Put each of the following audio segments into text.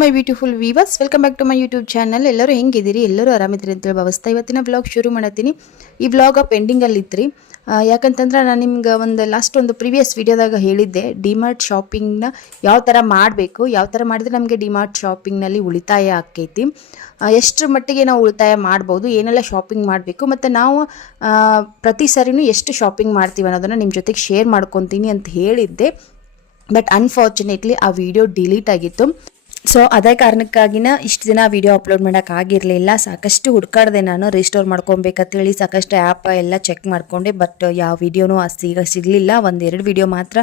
My beautiful viewers, welcome back to my YouTube channel. ಎಲ್ಲರೂ ಹೆಂಗಿದ್ದೀರಿ? ಎಲ್ಲರೂ ಆರಾಮಿದ್ರಿ ಅಂತೇಳಿ ಭಾವಿಸ್ತಾ ಇವತ್ತಿನ ವ್ಲಾಗ್ ಶುರು ಮಾಡತ್ತೀನಿ. ಈ ವ್ಲಾಗ್ ಪೆಂಡಿಂಗಲ್ಲಿ ಇತ್ತು. ಯಾಕಂತಂದ್ರೆ ನಾನು ನಿಮ್ಗೆ ಒಂದು ಪ್ರೀವಿಯಸ್ ವಿಡಿಯೋದಾಗ ಹೇಳಿದ್ದೆ ಡಿಮಾರ್ಟ್ ಶಾಪಿಂಗ್ನ ಯಾವ ಥರ ಮಾಡಬೇಕು, ಯಾವ ಥರ ಮಾಡಿದ್ರೆ ನಮಗೆ ಡಿಮಾರ್ಟ್ ಶಾಪಿಂಗ್ನಲ್ಲಿ ಉಳಿತಾಯ ಆಕೈತಿ, ಎಷ್ಟರ ಮಟ್ಟಿಗೆ ನಾವು ಉಳಿತಾಯ ಮಾಡ್ಬೋದು, ಏನೆಲ್ಲ ಶಾಪಿಂಗ್ ಮಾಡಬೇಕು, ಮತ್ತು ನಾವು ಪ್ರತಿ ಸರಿನೂ ಎಷ್ಟು ಶಾಪಿಂಗ್ ಮಾಡ್ತೀವಿ ಅನ್ನೋದನ್ನು ನಿಮ್ಮ ಜೊತೆಗೆ ಶೇರ್ ಮಾಡ್ಕೊತೀನಿ ಅಂತ ಹೇಳಿದ್ದೆ. ಬಟ್ ಅನ್ಫಾರ್ಚುನೇಟ್ಲಿ ಆ ವಿಡಿಯೋ ಡಿಲೀಟ್ ಆಗಿತ್ತು. ಸೊ ಅದೇ ಕಾರಣಕ್ಕಾಗಿನ ಇಷ್ಟು ದಿನ ವಿಡಿಯೋ ಅಪ್ಲೋಡ್ ಮಾಡೋಕ್ಕಾಗಿರಲಿಲ್ಲ. ಸಾಕಷ್ಟು ಹುಡ್ಕಾಡ್ದೆ, ನಾನು ರೀಸ್ಟೋರ್ ಮಾಡ್ಕೊಬೇಕಂತೇಳಿ ಸಾಕಷ್ಟು ಆ್ಯಪ್ ಎಲ್ಲ ಚೆಕ್ ಮಾಡ್ಕೊಂಡೆ. ಬಟ್ ಯಾವ ವಿಡಿಯೋನೂ ಸಿಗಲಿಲ್ಲ. ಒಂದೆರಡು ವಿಡಿಯೋ ಮಾತ್ರ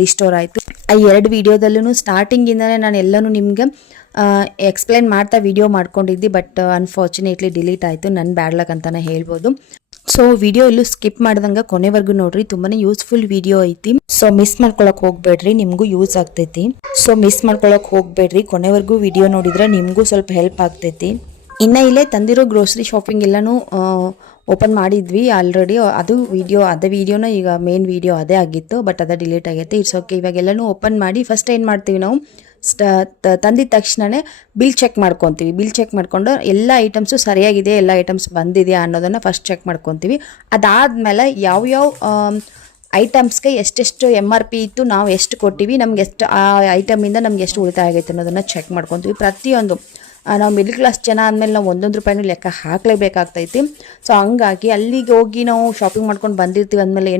ರೀಸ್ಟೋರ್ ಆಯಿತು. ಆ ಎರಡು ವಿಡಿಯೋದಲ್ಲೂ ಸ್ಟಾರ್ಟಿಂಗಿಂದನೇ ನಾನು ಎಲ್ಲನೂ ನಿಮ್ಗೆ ಎಕ್ಸ್ಪ್ಲೈನ್ ಮಾಡ್ತಾ ವಿಡಿಯೋ ಮಾಡ್ಕೊಂಡಿದ್ದೆ. ಬಟ್ ಅನ್ಫಾರ್ಚುನೇಟ್ಲಿ ಡಿಲೀಟ್ ಆಯಿತು. ನನ್ನ ಬ್ಯಾಡ್ ಲಕ್ ಅಂತಲೇ ಹೇಳ್ಬೋದು. ಸೊ ವಿಡಿಯೋ ಎಲ್ಲೂ ಸ್ಕಿಪ್ ಮಾಡ್ದಂಗೆ ಕೊನೆವರೆಗೂ ನೋಡ್ರಿ, ತುಂಬಾನೇ ಯೂಸ್ಫುಲ್ ವಿಡಿಯೋ ಐತಿ. ಸೊ ಮಿಸ್ ಮಾಡ್ಕೊಳಕ್ ಹೋಗ್ಬೇಡ್ರಿ, ನಿಮ್ಗೂ ಯೂಸ್ ಆಗ್ತೈತಿ. ಸೊ ಮಿಸ್ ಮಾಡ್ಕೊಳಕ್ ಹೋಗ್ಬೇಡ್ರಿ, ಕೊನೆವರೆಗೂ ವಿಡಿಯೋ ನೋಡಿದ್ರೆ ನಿಮ್ಗೂ ಸ್ವಲ್ಪ ಹೆಲ್ಪ್ ಆಗ್ತೈತಿ. ಇನ್ನು ಇಲ್ಲೇ ತಂದಿರೋ ಗ್ರೋಸರಿ ಶಾಪಿಂಗ್ ಎಲ್ಲನೂ ಓಪನ್ ಮಾಡಿದ್ವಿ ಆಲ್ರೆಡಿ. ಅದೇ ವಿಡಿಯೋನ ಈಗ ಮೇನ್ ವಿಡಿಯೋ ಅದೇ ಆಗಿತ್ತು. ಬಟ್ ಅದೇ ಡಿಲೀಟ್ ಆಗೈತೆ. It's okay. ಇವಾಗೆಲ್ಲನೂ ಓಪನ್ ಮಾಡಿ ಫಸ್ಟ್ ಏನು ಮಾಡ್ತೀವಿ ನಾವು, ತಂದಿದ ತಕ್ಷಣವೇ ಬಿಲ್ ಚೆಕ್ ಮಾಡ್ಕೊತೀವಿ. ಬಿಲ್ ಚೆಕ್ ಮಾಡ್ಕೊಂಡು ಎಲ್ಲ ಐಟಮ್ಸು ಸರಿಯಾಗಿದೆ, ಎಲ್ಲ ಐಟಮ್ಸ್ ಬಂದಿದೆಯಾ ಅನ್ನೋದನ್ನು ಫಸ್ಟ್ ಚೆಕ್ ಮಾಡ್ಕೊತೀವಿ. ಅದಾದಮೇಲೆ ಯಾವ್ಯಾವ ಐಟಮ್ಸ್ಗೆ ಎಷ್ಟೆಷ್ಟು MRP ಇತ್ತು, ನಾವು ಎಷ್ಟು ಕೊಟ್ಟಿವಿ, ನಮ್ಗೆ ಎಷ್ಟು ಆ ಐಟಮಿಂದ ನಮ್ಗೆ ಎಷ್ಟು ಉಳಿತಾಯ ಆಗೈತೆ ಅನ್ನೋದನ್ನು ಚೆಕ್ ಮಾಡ್ಕೊತೀವಿ. ಪ್ರತಿಯೊಂದು ನಾವು ಮಿಡ್ಲ್ ಕ್ಲಾಸ್ ಜನ ಆದಮೇಲೆ ನಾವು ಒಂದೊಂದು ರೂಪಾಯಿನೂ ಲೆಕ್ಕ ಹಾಕಲೇಬೇಕಾಗ್ತೈತಿ. ಸೊ ಹಂಗಾಗಿ ಅಲ್ಲಿಗೆ ಹೋಗಿ ನಾವು ಶಾಪಿಂಗ್ ಮಾಡ್ಕೊಂಡು ಬಂದಿರ್ತೀವಿ ಅಂದಮೇಲೆ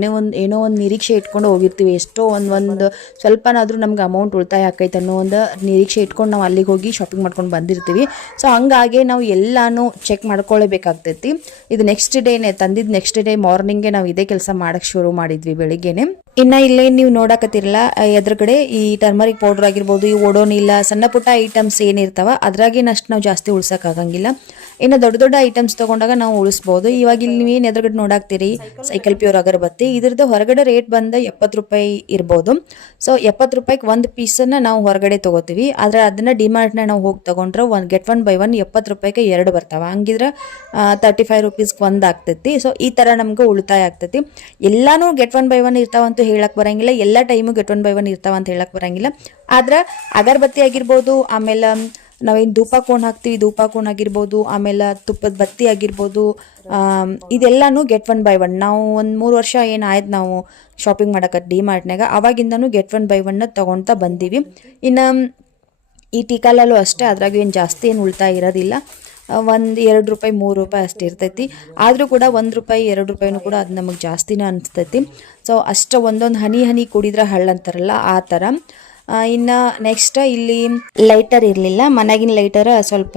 ಏನೋ ಒಂದು ನಿರೀಕ್ಷೆ ಇಟ್ಕೊಂಡು ಹೋಗಿರ್ತೀವಿ. ಎಷ್ಟೋ ಒಂದು ಸ್ವಲ್ಪನಾದರೂ ನಮ್ಗೆ ಅಮೌಂಟ್ ಉಳಿತಾಯ ಆಕೈತೆ ಅನ್ನೋ ಒಂದು ನಿರೀಕ್ಷೆ ಇಟ್ಕೊಂಡು ನಾವು ಅಲ್ಲಿಗೆ ಹೋಗಿ ಶಾಪಿಂಗ್ ಮಾಡ್ಕೊಂಡು ಬಂದಿರ್ತೀವಿ. ಸೊ ಹಂಗಾಗಿ ನಾವು ಎಲ್ಲನೂ ಚೆಕ್ ಮಾಡ್ಕೊಳ್ಳೇಬೇಕಾಗ್ತೈತಿ. ಇದು ನೆಕ್ಸ್ಟ್ ಡೇ ಮಾರ್ನಿಂಗ್ಗೆ ನಾವು ಇದೇ ಕೆಲಸ ಮಾಡೋಕ್ಕೆ ಶುರು ಮಾಡಿದ್ವಿ ಬೆಳಿಗ್ಗೆನೆ. ಇನ್ನು ಇಲ್ಲೇ ನೀವು ನೋಡಕತ್ತಿರಲ್ಲ ಎದುರುಗಡೆ ಈ ಟರ್ಮರಿಕ್ ಪೌಡರ್ ಆಗಿರ್ಬೋದು, ಈ ಓಡೋನಿಲ್ಲ, ಸಣ್ಣ ಪುಟ್ಟ ಐಟಮ್ಸ್ ಏನಿರ್ತಾವ ಅದ್ರಾಗೇನಷ್ಟು ನಾವು ಜಾಸ್ತಿ ಉಳ್ಸೋಕ್ಕಾಗಂಗಿಲ್ಲ. ಇನ್ನು ದೊಡ್ಡ ಐಟಮ್ಸ್ ತೊಗೊಂಡಾಗ ನಾವು ಉಳಿಸ್ಬೋದು. ಇವಾಗ ಇಲ್ಲಿ ನೀವೇನು ಎದುರುಗಡೆ ನೋಡಾಕ್ತೀರಿ ಸೈಕಲ್ ಪ್ಯೂರ್ ಅಗರಬತ್ತಿ, ಇದ್ರದ್ದು ಹೊರಗಡೆ ರೇಟ್ ಬಂದು 70 ರೂಪಾಯಿ ಇರ್ಬೋದು. ಸೊ 70 ರೂಪಾಯಿಗೆ ಒಂದು ಪೀಸನ್ನು ನಾವು ಹೊರಗಡೆ ತೊಗೋತೀವಿ. ಆದರೆ ಅದನ್ನು ಡಿಮಾರ್ಟ್ನ ನಾವು ಹೋಗಿ ತೊಗೊಂಡ್ರೆ ಗೆಟ್ 1 ಬೈ 1 70 ರೂಪಾಯಿಗೆ 2 ಬರ್ತಾವೆ. ಹಂಗಿದ್ರೆ 35 ರೂಪೀಸ್ಗೆ 1 ಆಗ್ತೈತಿ. ಸೊ ಈ ಥರ ನಮ್ಗೆ ಉಳಿತಾಯ ಆಗ್ತೈತಿ. ಎಲ್ಲಾನು ಗೆಟ್ 1 ಬೈ 1 ಇರ್ತಾವಂತೂ ಹೇಳಕ್ ಬರಂಗಿಲ್ಲ, ಎಲ್ಲ ಟೈಮು ಗೆಟ್ 1 ಬೈ 1 ಇರ್ತಾವ ಅಂತ ಹೇಳಕ್ ಬರಂಗಿಲ್ಲ. ಆದ್ರೆ ಅಗರಬತ್ತಿ ಆಗಿರ್ಬೋದು, ಆಮೇಲೆ ನಾವೇನು ಧೂಪ ಕೋನ್ ಹಾಕ್ತೀವಿ, ಧೂಪ ಕೋನ್ ಆಗಿರ್ಬೋದು, ಆಮೇಲೆ ತುಪ್ಪದ ಬತ್ತಿ ಆಗಿರ್ಬೋದು, ಇದೆಲ್ಲಾನು ಗೆಟ್ 1 ಬೈ 1 ನಾವು ಒಂದು 3 ವರ್ಷ ಏನಾಯ್ತು ನಾವು ಶಾಪಿಂಗ್ ಮಾಡೋಕೆ ಡಿಮಾರ್ಟ್ನಾಗ, ಅವಾಗಿಂದನೂ ಗೆಟ್ 1 ಬೈ 1 ತೊಗೊಳ್ತಾ ಬಂದೀವಿ. ಇನ್ನು ಈ ಟೀಕಾಲಲ್ಲೂ ಅಷ್ಟೇ, ಅದ್ರಾಗ ಏನು ಜಾಸ್ತಿ ಏನು ಉಳಿತಾಯ ಇರೋದಿಲ್ಲ. 1-2 ರೂಪಾಯಿ 3 ರೂಪಾಯಿ ಅಷ್ಟು ಇರ್ತೈತಿ. ಆದರೂ ಕೂಡ 1 ರೂಪಾಯಿ 2 ರೂಪಾಯಿನೂ ಕೂಡ ಅದು ನಮಗೆ ಜಾಸ್ತಿನೇ ಅನಿಸ್ತೈತಿ. ಸೊ ಅಷ್ಟು ಒಂದೊಂದು ಹನಿ ಕುಡಿದ್ರೆ ಹಳ್ಳಂತಾರಲ್ಲ ಆ ಥರ. ಇನ್ನು ನೆಕ್ಸ್ಟ್ ಇಲ್ಲಿ ಲೈಟರ್ ಇರಲಿಲ್ಲ, ಮನೆಗಿನ ಲೈಟರ್ ಸ್ವಲ್ಪ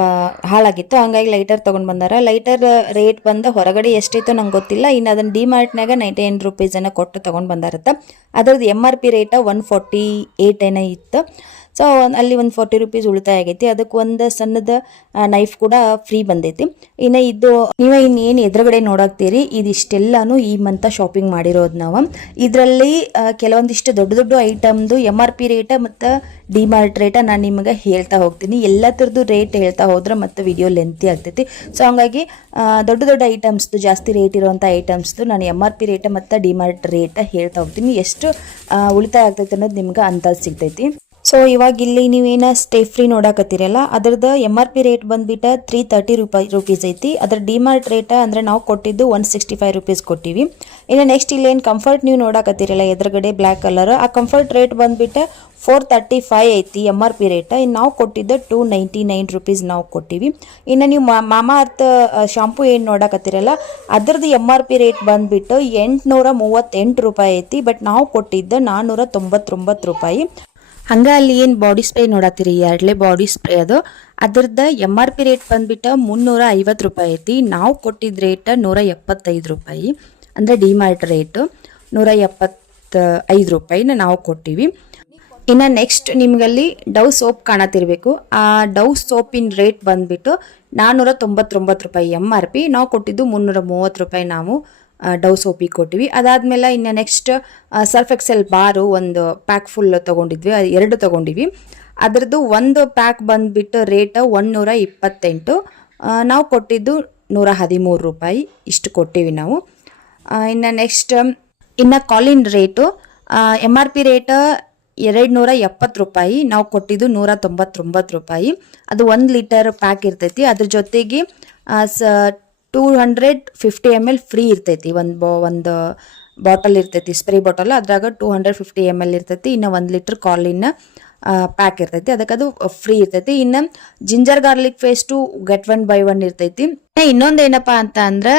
ಹಾಳಾಗಿತ್ತು, ಹಂಗಾಗಿ ಲೈಟರ್ ತೊಗೊಂಡು ಬಂದಾರ. ಲೈಟರ್ ರೇಟ್ ಬಂದು ಹೊರಗಡೆ ಎಷ್ಟೈತೋ ನಂಗೆ ಗೊತ್ತಿಲ್ಲ. ಇನ್ನು ಅದನ್ನು ಡಿಮಾರ್ಟ್ನಾಗ 98 ರೂಪೀಸನ್ನು ಕೊಟ್ಟು ತೊಗೊಂಡು ಬಂದಾರತ್ತ. ಅದ್ರದ್ದು MRP ರೇಟ 148 ಏನೋ ಇತ್ತು. ಸೊ ಅಲ್ಲಿ 40 ರೂಪೀಸ್ ಉಳಿತಾಯ ಆಗೈತಿ. ಅದಕ್ಕೆ ಒಂದು ಸಣ್ಣದ ನೈಫ್ ಕೂಡ ಫ್ರೀ ಬಂದೈತಿ. ಇನ್ನು ನೀವು ಇನ್ನೇನು ಎದುರುಗಡೆ ನೋಡಾಕ್ತೀರಿ, ಇದಿಷ್ಟೆಲ್ಲಾನು ಈ ಮಂತ ಶಾಪಿಂಗ್ ಮಾಡಿರೋದು ನಾವು. ಇದರಲ್ಲಿ ಕೆಲವೊಂದಿಷ್ಟು ದೊಡ್ಡ ಐಟಮ್ದು MRP ರೇಟ ಮತ್ತು ಡಿಮಾರ್ಟ್ ರೇಟ ನಾನು ನಿಮಗೆ ಹೇಳ್ತಾ ಹೋಗ್ತೀನಿ. ಎಲ್ಲ ಥರದ್ದು ರೇಟ್ ಹೇಳ್ತಾ ಹೋದ್ರೆ ಮತ್ತು ವಿಡಿಯೋ ಲೆಂತಿ ಆಗ್ತೈತಿ. ಸೊ ಹಂಗಾಗಿ ದೊಡ್ಡ ಐಟಮ್ಸ್ದು, ಜಾಸ್ತಿ ರೇಟ್ ಇರೋವಂಥ ಐಟಮ್ಸ್ದು ನಾನು MRP ರೇಟ ಮತ್ತು ಡಿಮಾರ್ಟ್ ರೇಟ ಹೇಳ್ತಾ ಹೋಗ್ತೀನಿ. ಎಷ್ಟು ಉಳಿತಾಯ ಆಗ್ತೈತೆ ಅನ್ನೋದು ನಿಮ್ಗೆ ಅಂದಾಜು ಸಿಗ್ತೈತಿ. ಸೊ ಇವಾಗ ಇಲ್ಲಿ ನೀವೇನು ಸ್ಟೇ ಫ್ರೀ ನೋಡಾಕತ್ತೀರಲ್ಲ, ಅದ್ರದ್ದು MRP ರೇಟ್ ಬಂದ್ಬಿಟ್ಟು 330 ರೂಪೀಸ್ ಐತಿ. ಅದ್ರ ಡಿಮಾರ್ಟ್ ರೇಟ ಅಂದರೆ ನಾವು ಕೊಟ್ಟಿದ್ದು 165 ರೂಪೀಸ್ ಕೊಟ್ಟಿವಿ. ಇನ್ನು ನೆಕ್ಸ್ಟ್ ಇಲ್ಲಿ ಏನು ಕಂಫರ್ಟ್ ನೀವು ನೋಡಾಕತ್ತೀರಲ್ಲ ಎದುರುಗಡೆ ಬ್ಲ್ಯಾಕ್ ಕಲರ್, ಆ ಕಂಫರ್ಟ್ ರೇಟ್ ಬಂದ್ಬಿಟ್ಟು 435 ಐತಿ MRP ರೇಟ. ಇನ್ನು ನಾವು ಕೊಟ್ಟಿದ್ದು 299 ರೂಪೀಸ್ ನಾವು ಕೊಟ್ಟಿವಿ. ಇನ್ನು ನೀವು ಮಾಮಾ ಅರ್ತ್ ಶಾಂಪೂ ಏನು ನೋಡಾಕತ್ತೀರಲ್ಲ ಅದ್ರದ್ದು MRP ರೇಟ್ ಬಂದ್ಬಿಟ್ಟು 838 ರೂಪಾಯಿ ಐತಿ. ಬಟ್ ನಾವು ಕೊಟ್ಟಿದ್ದು 499 ರೂಪಾಯಿ. ಹಂಗೆ ಅಲ್ಲಿ ಏನು ಬಾಡಿ ಸ್ಪ್ರೇ ನೋಡತ್ತೀರಿ, ಎರಡಲೇ ಬಾಡಿ ಸ್ಪ್ರೇ ಅದ್ರದ್ದು MRP ರೇಟ್ ಬಂದ್ಬಿಟ್ಟು 350 ರೂಪಾಯಿ ಐತಿ. ನಾವು ಕೊಟ್ಟಿದ್ದ ರೇಟ್ 175 ರೂಪಾಯಿ. ಅಂದರೆ ಡಿಮಾರ್ಟ್ ರೇಟು 175 ರೂಪಾಯಿನ ನಾವು ಕೊಟ್ಟಿವಿ. ಇನ್ನು ನೆಕ್ಸ್ಟ್ ನಿಮ್ಗಲ್ಲಿ ಡವ್ ಸೋಪ್ ಕಾಣತಿರ್ಬೇಕು. ಆ ಡವ್ ಸೋಪಿನ ರೇಟ್ ಬಂದ್ಬಿಟ್ಟು 499 ರೂಪಾಯಿ MRP. ನಾವು ಕೊಟ್ಟಿದ್ದು 330 ರೂಪಾಯಿ ನಾವು ಡವ್ ಸೋಪಿಗೆ ಕೊಟ್ಟಿವಿ. ಅದಾದಮೇಲೆ ಇನ್ನು ನೆಕ್ಸ್ಟ್ ಸರ್ಫ್ ಎಕ್ಸೆಲ್ ಬಾರು ಒಂದು ಪ್ಯಾಕ್ ಫುಲ್ ತೊಗೊಂಡಿದ್ವಿ, 2 ತೊಗೊಂಡಿವಿ. ಅದರದ್ದು ಒಂದು ಪ್ಯಾಕ್ ಬಂದುಬಿಟ್ಟು ರೇಟ್ 128. ನಾವು ಕೊಟ್ಟಿದ್ದು 113 ರೂಪಾಯಿ, ಇಷ್ಟು ಕೊಟ್ಟಿವಿ ನಾವು. ಇನ್ನು next Colin rate MRP rate 270 ರೂಪಾಯಿ. ನಾವು ಕೊಟ್ಟಿದ್ದು 199 ರೂಪಾಯಿ. ಅದು 1 ಲೀಟರ್ ಪ್ಯಾಕ್ ಇರ್ತೈತಿ. ಅದ್ರ ಜೊತೆಗೆ 250 ml ಫ್ರೀ ಇರ್ತೈತಿ. ಒಂದು ಬಾಟಲ್ ಇರ್ತೈತಿ, ಸ್ಪ್ರೇ ಬಾಟಲ್. ಅದ್ರಾಗ 250 ml ಇರ್ತೈತಿ. ಇನ್ನು 1 ಲೀಟರ್ ಕಾಲಿನ ಪ್ಯಾಕ್ ಇರ್ತೈತಿ, ಅದಕ್ಕೆ ಅದು ಫ್ರೀ ಇರ್ತೈತಿ. ಇನ್ನು ginger garlic paste get 1 by 1 ಇರ್ತೈತಿ. ಇನ್ನೊಂದು ಏನಪ್ಪಾ ಅಂತ ಅಂದ್ರೆ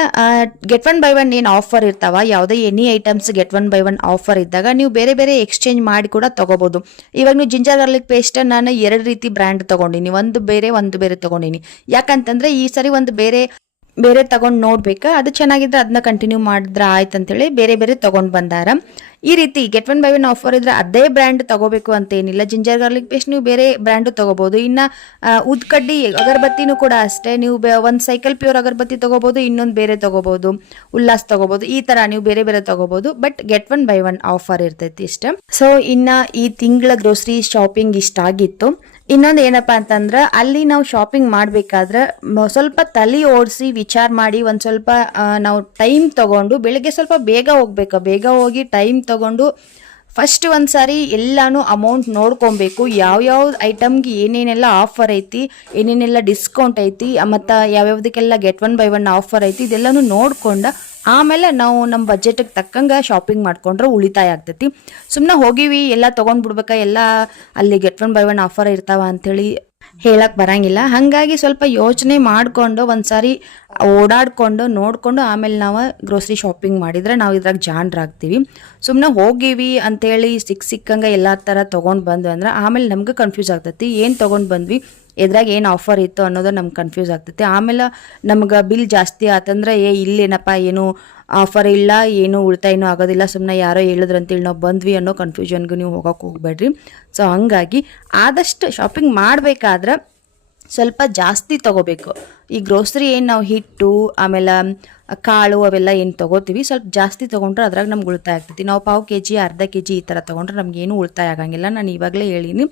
ಗೆಟ್ 1 ಬೈ 1 ಏನು ಆಫರ್ ಇರ್ತಾವ, ಯಾವುದೇ any items get 1 by 1 offer ಇದ್ದಾಗ ನೀವು ಬೇರೆ ಬೇರೆ ಎಕ್ಸ್ಚೇಂಜ್ ಮಾಡಿ ಕೂಡ ತಗೋಬಹುದು. ಇವಾಗ ನೀವು ಜಿಂಜರ್ ಗಾರ್ಲಿಕ್ ಪೇಸ್ಟ್ ನಾನು 2 ರೀತಿ ಬ್ರ್ಯಾಂಡ್ ತಗೊಂಡಿನಿ, ಒಂದು ಬೇರೆ ತಗೊಂಡಿನಿ. ಯಾಕಂತಂದ್ರೆ ಈ ಸರಿ ಒಂದು ಬೇರೆ ತಗೊಂಡ್ ನೋಡ್ಬೇಕಾ, ಅದು ಚೆನ್ನಾಗಿದ್ರೆ ಅದನ್ನ ಕಂಟಿನ್ಯೂ ಮಾಡಿದ್ರೆ ಆಯ್ತು ಅಂತೇಳಿ ಬೇರೆ ತಗೊಂಡ್ ಬಂದಾರ. ಈ ರೀತಿ ಗೆಟ್ 1 ಬೈ 1 ಆಫರ್ ಇದ್ರೆ ಅದೇ ಬ್ರ್ಯಾಂಡ್ ತಗೋಬೇಕು ಅಂತ ಏನಿಲ್ಲ. ಜಿಂಜರ್ ಗಾರ್ಲಿಕ್ ಪೇಸ್ಟ್ ನೀವು ಬೇರೆ ಬ್ರ್ಯಾಂಡ್ ತಗೋಬಹುದು. ಇನ್ನ ಉದ್ಕಡ್ಡಿ ಅಗರಬತ್ತಿನೂ ಕೂಡ ಅಷ್ಟೇ, ನೀವು ಒಂದು ಸೈಕಲ್ ಪ್ಯೂರ್ ಅಗರಬತ್ತಿ ತಗೋಬಹುದು, ಇನ್ನೊಂದು ಬೇರೆ ತಗೋಬಹುದು, ಉಲ್ಲಾಸ್ ತಗೋಬಹುದು. ಈ ತರ ನೀವು ಬೇರೆ ತಗೋಬಹುದು. ಬಟ್ ಗೆಟ್ 1 ಬೈ 1 ಆಫರ್ ಇರ್ತೈತಿ ಇಷ್ಟ. ಸೊ ಇನ್ನ ಈ ತಿಂಗಳ ಗ್ರೋಸರಿ ಶಾಪಿಂಗ್ ಇಷ್ಟ ಆಗಿತ್ತು. ಇನ್ನೊಂದು ಏನಪ್ಪಾ ಅಂತಂದ್ರ ಅಲ್ಲಿ ನಾವು ಶಾಪಿಂಗ್ ಮಾಡ್ಬೇಕಾದ್ರೆ ಸ್ವಲ್ಪ ತಲೆ ಓಡಿಸಿ ವಿಚಾರ ಮಾಡಿ ಒಂದ್ ಸ್ವಲ್ಪ ನಾವು ಟೈಮ್ ತಗೊಂಡು ಬೆಳಿಗ್ಗೆ ಸ್ವಲ್ಪ ಬೇಗ ಹೋಗ್ಬೇಕು. ಬೇಗ ಹೋಗಿ ಟೈಮ್ ತಗೊಂಡು ಫಸ್ಟ್ ಒಂದ್ಸಾರಿ ಎಲ್ಲಾನು ಅಮೌಂಟ್ ನೋಡ್ಕೊಬೇಕು. ಯಾವ ಐಟಮ್ಗೆ ಏನೇನೆಲ್ಲ ಆಫರ್ ಐತಿ, ಏನೇನೆಲ್ಲ ಡಿಸ್ಕೌಂಟ್ ಐತಿ, ಮತ್ತು ಯಾವ್ಯಾವ್ದಕ್ಕೆಲ್ಲ ಗೆಟ್ 1 ಬೈ 1 ಆಫರ್ ಐತಿ, ಇದೆಲ್ಲಾನು ನೋಡ್ಕೊಂಡು ಆಮೇಲೆ ನಾವು ನಮ್ಮ ಬಜೆಟ್ಗೆ ತಕ್ಕಂಗೆ ಶಾಪಿಂಗ್ ಮಾಡ್ಕೊಂಡ್ರೆ ಉಳಿತಾಯ ಆಗ್ತೈತಿ. ಸುಮ್ಮನೆ ಹೋಗಿವಿ ಎಲ್ಲ ತೊಗೊಂಡ್ಬಿಡ್ಬೇಕಾ, ಎಲ್ಲ ಅಲ್ಲಿ ಗೆಟ್ 1 ಬೈ 1 ಆಫರ್ ಇರ್ತಾವ ಅಂಥೇಳಿ ಹೇಳಕ್ ಬರಂಗಿಲ್ಲ. ಹಾಗಾಗಿ ಸ್ವಲ್ಪ ಯೋಚನೆ ಮಾಡಿಕೊಂಡು ಒಂದ್ಸಾರಿ ಓಡಾಡ್ಕೊಂಡು ನೋಡ್ಕೊಂಡು ಆಮೇಲೆ ನಾವು ಗ್ರೋಸರಿ ಶಾಪಿಂಗ್ ಮಾಡಿದ್ರೆ ನಾವು ಇದ್ರಾಗ ಜಾಣರಾಗ್ತೀವಿ. ಸುಮ್ಮನೆ ಹೋಗಿವಿ ಅಂತೇಳಿ ಸಿಕ್ಕಂಗೆ ಎಲ್ಲ ಥರ ತೊಗೊಂಡು ಬಂದ್ವಿ ಅಂದ್ರೆ ಆಮೇಲೆ ನಮ್ಗೆ ಕನ್ಫ್ಯೂಸ್ ಆಗ್ತೈತಿ, ಏನು ತೊಗೊಂಡು ಬಂದ್ವಿ, ಎದ್ರಾಗ ಏನು ಆಫರ್ ಇತ್ತು ಅನ್ನೋದು ನಮ್ಗೆ ಕನ್ಫ್ಯೂಸ್ ಆಗ್ತೈತಿ. ಆಮೇಲೆ ನಮ್ಗೆ ಬಿಲ್ ಜಾಸ್ತಿ ಆತಂದ್ರೆ ಇಲ್ಲೇನಪ್ಪ ಏನು ಆಫರ್ ಇಲ್ಲ, ಏನು ಉಳಿತಾಯನೂ ಆಗೋದಿಲ್ಲ, ಸುಮ್ಮನೆ ಯಾರೋ ಹೇಳಿದ್ರಂತೇಳಿ ನಾವು ಬಂದ್ವಿ ಅನ್ನೋ ಕನ್ಫ್ಯೂಷನ್ಗೂ ನೀವು ಹೋಗೋಕೆ ಹೋಗ್ಬೇಡ್ರಿ. ಸೊ ಹಂಗಾಗಿ ಆದಷ್ಟು ಶಾಪಿಂಗ್ ಮಾಡಬೇಕಾದ್ರೆ ಸ್ವಲ್ಪ ಜಾಸ್ತಿ ತಗೋಬೇಕು. ಈ ಗ್ರೋಸರಿ ಏನು ನಾವು ಹಿಟ್ಟು ಆಮೇಲೆ ಕಾಳು ಅವೆಲ್ಲ ಏನು ತೊಗೋತೀವಿ, ಸ್ವಲ್ಪ ಜಾಸ್ತಿ ತೊಗೊಂಡ್ರೆ ಅದ್ರಾಗ ನಮ್ಗೆ ಉಳಿತಾಯ ಆಗ್ತೈತಿ. ನಾವು ಪಾವು kg ಅರ್ಧ kg ಈ ಥರ ತೊಗೊಂಡ್ರೆ ನಮಗೇನು ಉಳಿತಾಯ ಆಗಂಗಿಲ್ಲ. ನಾನು ಇವಾಗಲೇ ಹೇಳೀನಿ.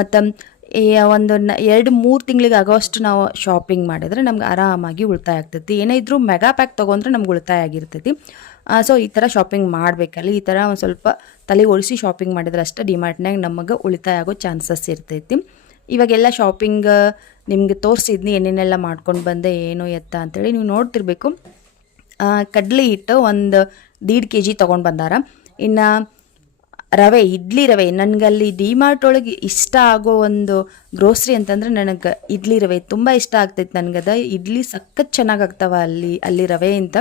ಮತ್ತು ಒಂದು 2-3 ತಿಂಗಳಿಗೆ ಆಗೋಷ್ಟು ನಾವು ಶಾಪಿಂಗ್ ಮಾಡಿದ್ರೆ ನಮ್ಗೆ ಆರಾಮಾಗಿ ಉಳಿತಾಯ ಆಗ್ತೈತಿ. ಏನೇ ಇದ್ರೂ ಮೆಗಾ ಪ್ಯಾಕ್ ತೊಗೊಂಡ್ರೆ ನಮ್ಗೆ ಉಳಿತಾಯ ಆಗಿರ್ತೈತಿ. ಸೊ ಈ ಥರ ಶಾಪಿಂಗ್ ಮಾಡಬೇಕಲ್ಲಿ. ಈ ಥರ ಒಂದು ಸ್ವಲ್ಪ ತಲೆ ಓಡಿಸಿ ಶಾಪಿಂಗ್ ಮಾಡಿದ್ರೆ ಅಷ್ಟೇ ಡಿಮಾರ್ಟ್ನಾಗ ನಮಗೆ ಉಳಿತಾಯ ಆಗೋ ಚಾನ್ಸಸ್ ಇರ್ತೈತಿ. ಇವಾಗೆಲ್ಲ ಶಾಪಿಂಗ್ ನಿಮಗೆ ತೋರಿಸಿದ್ನಿ, ಏನೇನೆಲ್ಲ ಮಾಡ್ಕೊಂಡು ಬಂದೆ ಏನು ಎತ್ತ ಅಂತೇಳಿ ನೀವು ನೋಡ್ತಿರ್ಬೇಕು. ಕಡ್ಲೆ ಹಿಟ್ಟು ಒಂದು 1.5 kg ತೊಗೊಂಡು ಬಂದಾರ. ಇನ್ನು ರವೆ, ಇಡ್ಲಿ ರವೆ, ನನಗಲ್ಲಿ ಡಿಮಾರ್ಟ್ ಒಳಗೆ ಇಷ್ಟ ಆಗೋ ಒಂದು ಗ್ರೋಸರಿ ಅಂತಂದ್ರೆ ನನಗೆ ಇಡ್ಲಿ ರವೆ ತುಂಬ ಇಷ್ಟ ಆಗ್ತೈತೆ. ನನಗದ ಇಡ್ಲಿ ಸಖತ್ ಚೆನ್ನಾಗಾಗ್ತಾವ ಅಲ್ಲಿ ರವೆ ಅಂತ.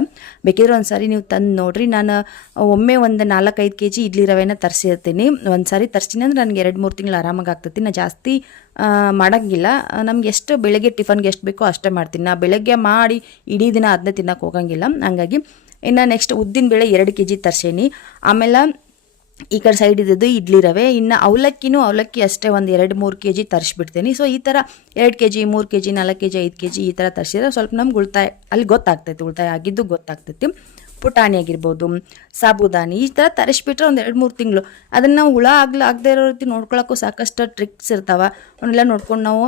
ಬೇಕಿದ್ರೆ ಒಂದು ಸಾರಿ ನೀವು ತಂದು ನೋಡ್ರಿ. ನಾನು ಒಮ್ಮೆ ಒಂದು 4-5 kg ಇಡ್ಲಿ ರವೆನ ತರಿಸಿರ್ತೀನಿ. ಒಂದು ಸಾರಿ ತರಿಸ್ತೀನಿ ಅಂದ್ರೆ ನನಗೆ 2-3 ತಿಂಗಳು ಆರಾಮಾಗಿ ಆಗ್ತೈತಿ. ನಾನು ಜಾಸ್ತಿ ಮಾಡೋಂಗಿಲ್ಲ. ನಮ್ಗೆ ಎಷ್ಟು ಬೆಳಗ್ಗೆ ಟಿಫನ್ಗೆ ಎಷ್ಟು ಬೇಕೋ ಅಷ್ಟೇ ಮಾಡ್ತೀನಿ. ನಾ ಬೆಳಗ್ಗೆ ಮಾಡಿ ಇಡೀ ದಿನ ಅದನ್ನೇ ತಿನ್ನೋಕೆ ಹೋಗಂಗಿಲ್ಲ. ಹಂಗಾಗಿ ಇನ್ನು ನೆಕ್ಸ್ಟ್ ಉದ್ದಿನ ಬೇಳೆ 2 kg ತರ್ಸೇನಿ. ಆಮೇಲೆ ಈ ಕಡೆ ಸೈಡ್ ಇದ್ದದ್ದು ಇಡ್ಲಿ ರವೆ. ಇನ್ನು ಅವಲಕ್ಕಿ ಅಷ್ಟೇ ಒಂದು 2-3 kg ತರಿಸ್ಬಿಡ್ತೀನಿ. ಸೊ ಈ ಥರ 2 kg 3 kg 4 kg 5 kg ಈ ಥರ ತರಿಸಿದ್ರೆ ಸ್ವಲ್ಪ ನಮ್ಗೆ ಉಳಿತಾಯ ಅಲ್ಲಿ ಗೊತ್ತಾಗ್ತೈತಿ, ಉಳಿತಾಯ ಆಗಿದ್ದು ಗೊತ್ತಾಗ್ತೈತಿ. ಪುಟಾಣಿ ಆಗಿರ್ಬೋದು, ಸಾಬುದಾನಿ ಈ ಥರ ತರಿಸ್ಬಿಟ್ರೆ ಒಂದು 2-3 ತಿಂಗಳು ಅದನ್ನು ನಾವು ಹುಳ ಆಗದೇ ಇರೋ ರೀತಿ ನೋಡ್ಕೊಳ್ಳೋಕ್ಕೂ ಸಾಕಷ್ಟು ಟ್ರಿಕ್ಸ್ ಇರ್ತಾವ. ಅವನ್ನೆಲ್ಲ ನೋಡ್ಕೊಂಡು ನಾವು